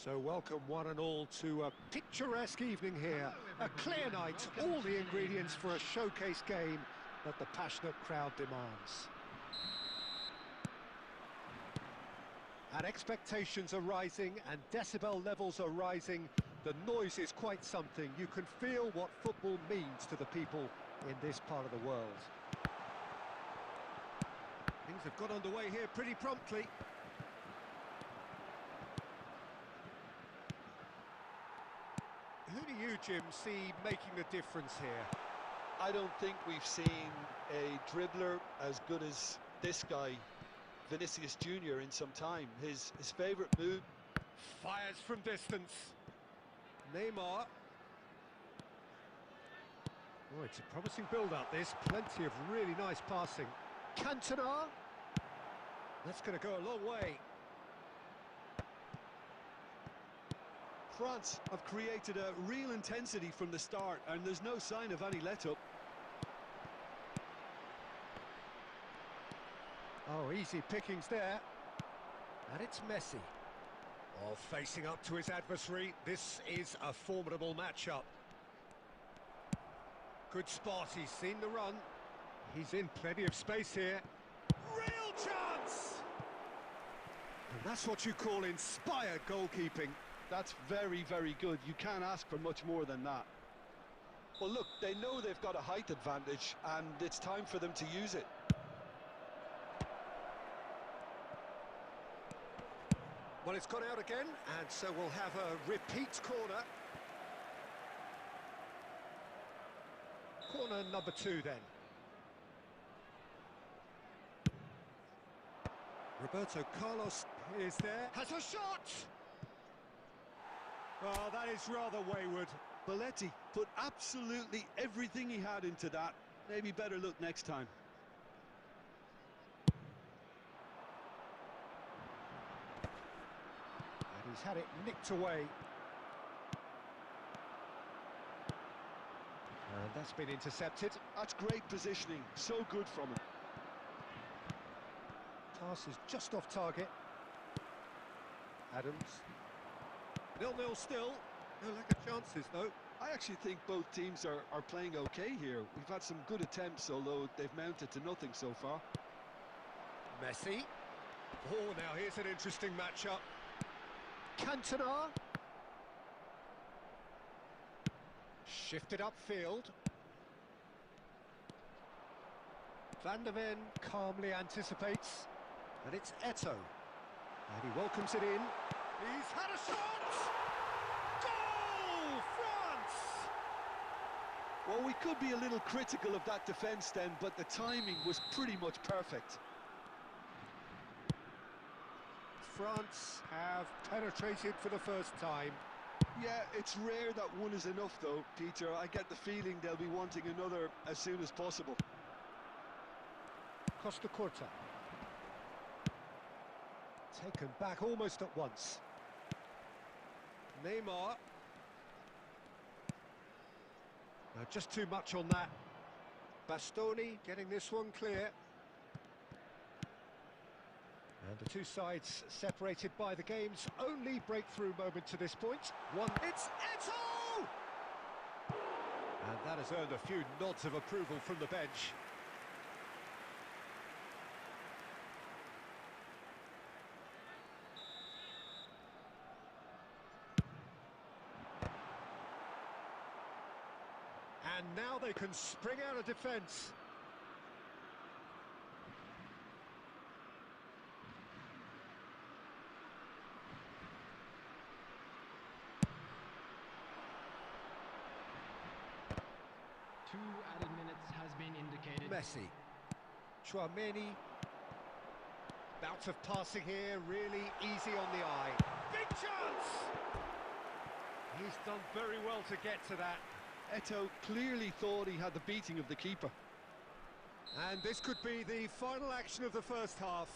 So welcome one and all to a picturesque evening here. A clear night, all the ingredients for a showcase game that the passionate crowd demands. And expectations are rising and decibel levels are rising. The noise is quite something. You can feel what football means to the people in this part of the world. Things have got underway here pretty promptly. Who do you, Jim, see making the difference here? I don't think we've seen a dribbler as good as this guy, Vinicius Junior, in some time. His favourite move. Fires from distance. Neymar. Oh, it's a promising build-up, this. Plenty of really nice passing. Cantona. That's going to go a long way. France have created a real intensity from the start, and there's no sign of any let-up. Oh, easy pickings there. And it's Messi. Oh, facing up to his adversary. This is a formidable matchup. Good spot, he's seen the run. He's in plenty of space here. Real chance! And that's what you call inspired goalkeeping. That's very, very good. You can't ask for much more than that. Well, look, they know they've got a height advantage, and it's time for them to use it. Well, it's gone out again, and so we'll have a repeat corner. Corner number 2 then. Roberto Carlos is there, has a shot! Oh, that is rather wayward. Belletti put absolutely everything he had into that. Maybe better look next time. And he's had it nicked away. And that's been intercepted. That's great positioning. So good from him. Pass is just off target. Adams. 0-0 still. No lack of chances, though. I actually think both teams are playing okay here. We've had some good attempts, although they've mounted to nothing so far. Messi. Oh, now here's an interesting matchup. Cantona. Shifted upfield. Van der Ven calmly anticipates. And it's Eto'o. And he welcomes it in. He's had a shot! Goal! France! Well, we could be a little critical of that defence then, but the timing was pretty much perfect. France have penetrated for the first time. Yeah, it's rare that one is enough though, Peter. I get the feeling they'll be wanting another as soon as possible. Costa Curta. Taken back almost at once. Neymar. Now, just too much on that. Bastoni getting this one clear. And the two sides separated by the game's only breakthrough moment to this point. It's Eto'o! And that has earned a few nods of approval from the bench. And now they can spring out of defence. Two added minutes has been indicated. Messi. Chouameni. Bout of passing here, really easy on the eye. Big chance! He's done very well to get to that. Eto'o clearly thought he had the beating of the keeper. And this could be the final action of the first half.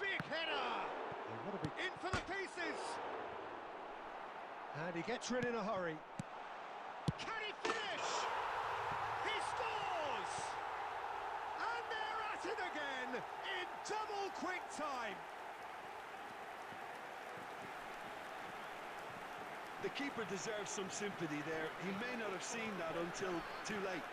Big header! In for the pieces! And he gets rid in a hurry. Can he finish? He scores! And they're at it again in double quick time. The keeper deserves some sympathy there. He may not have seen that until too late.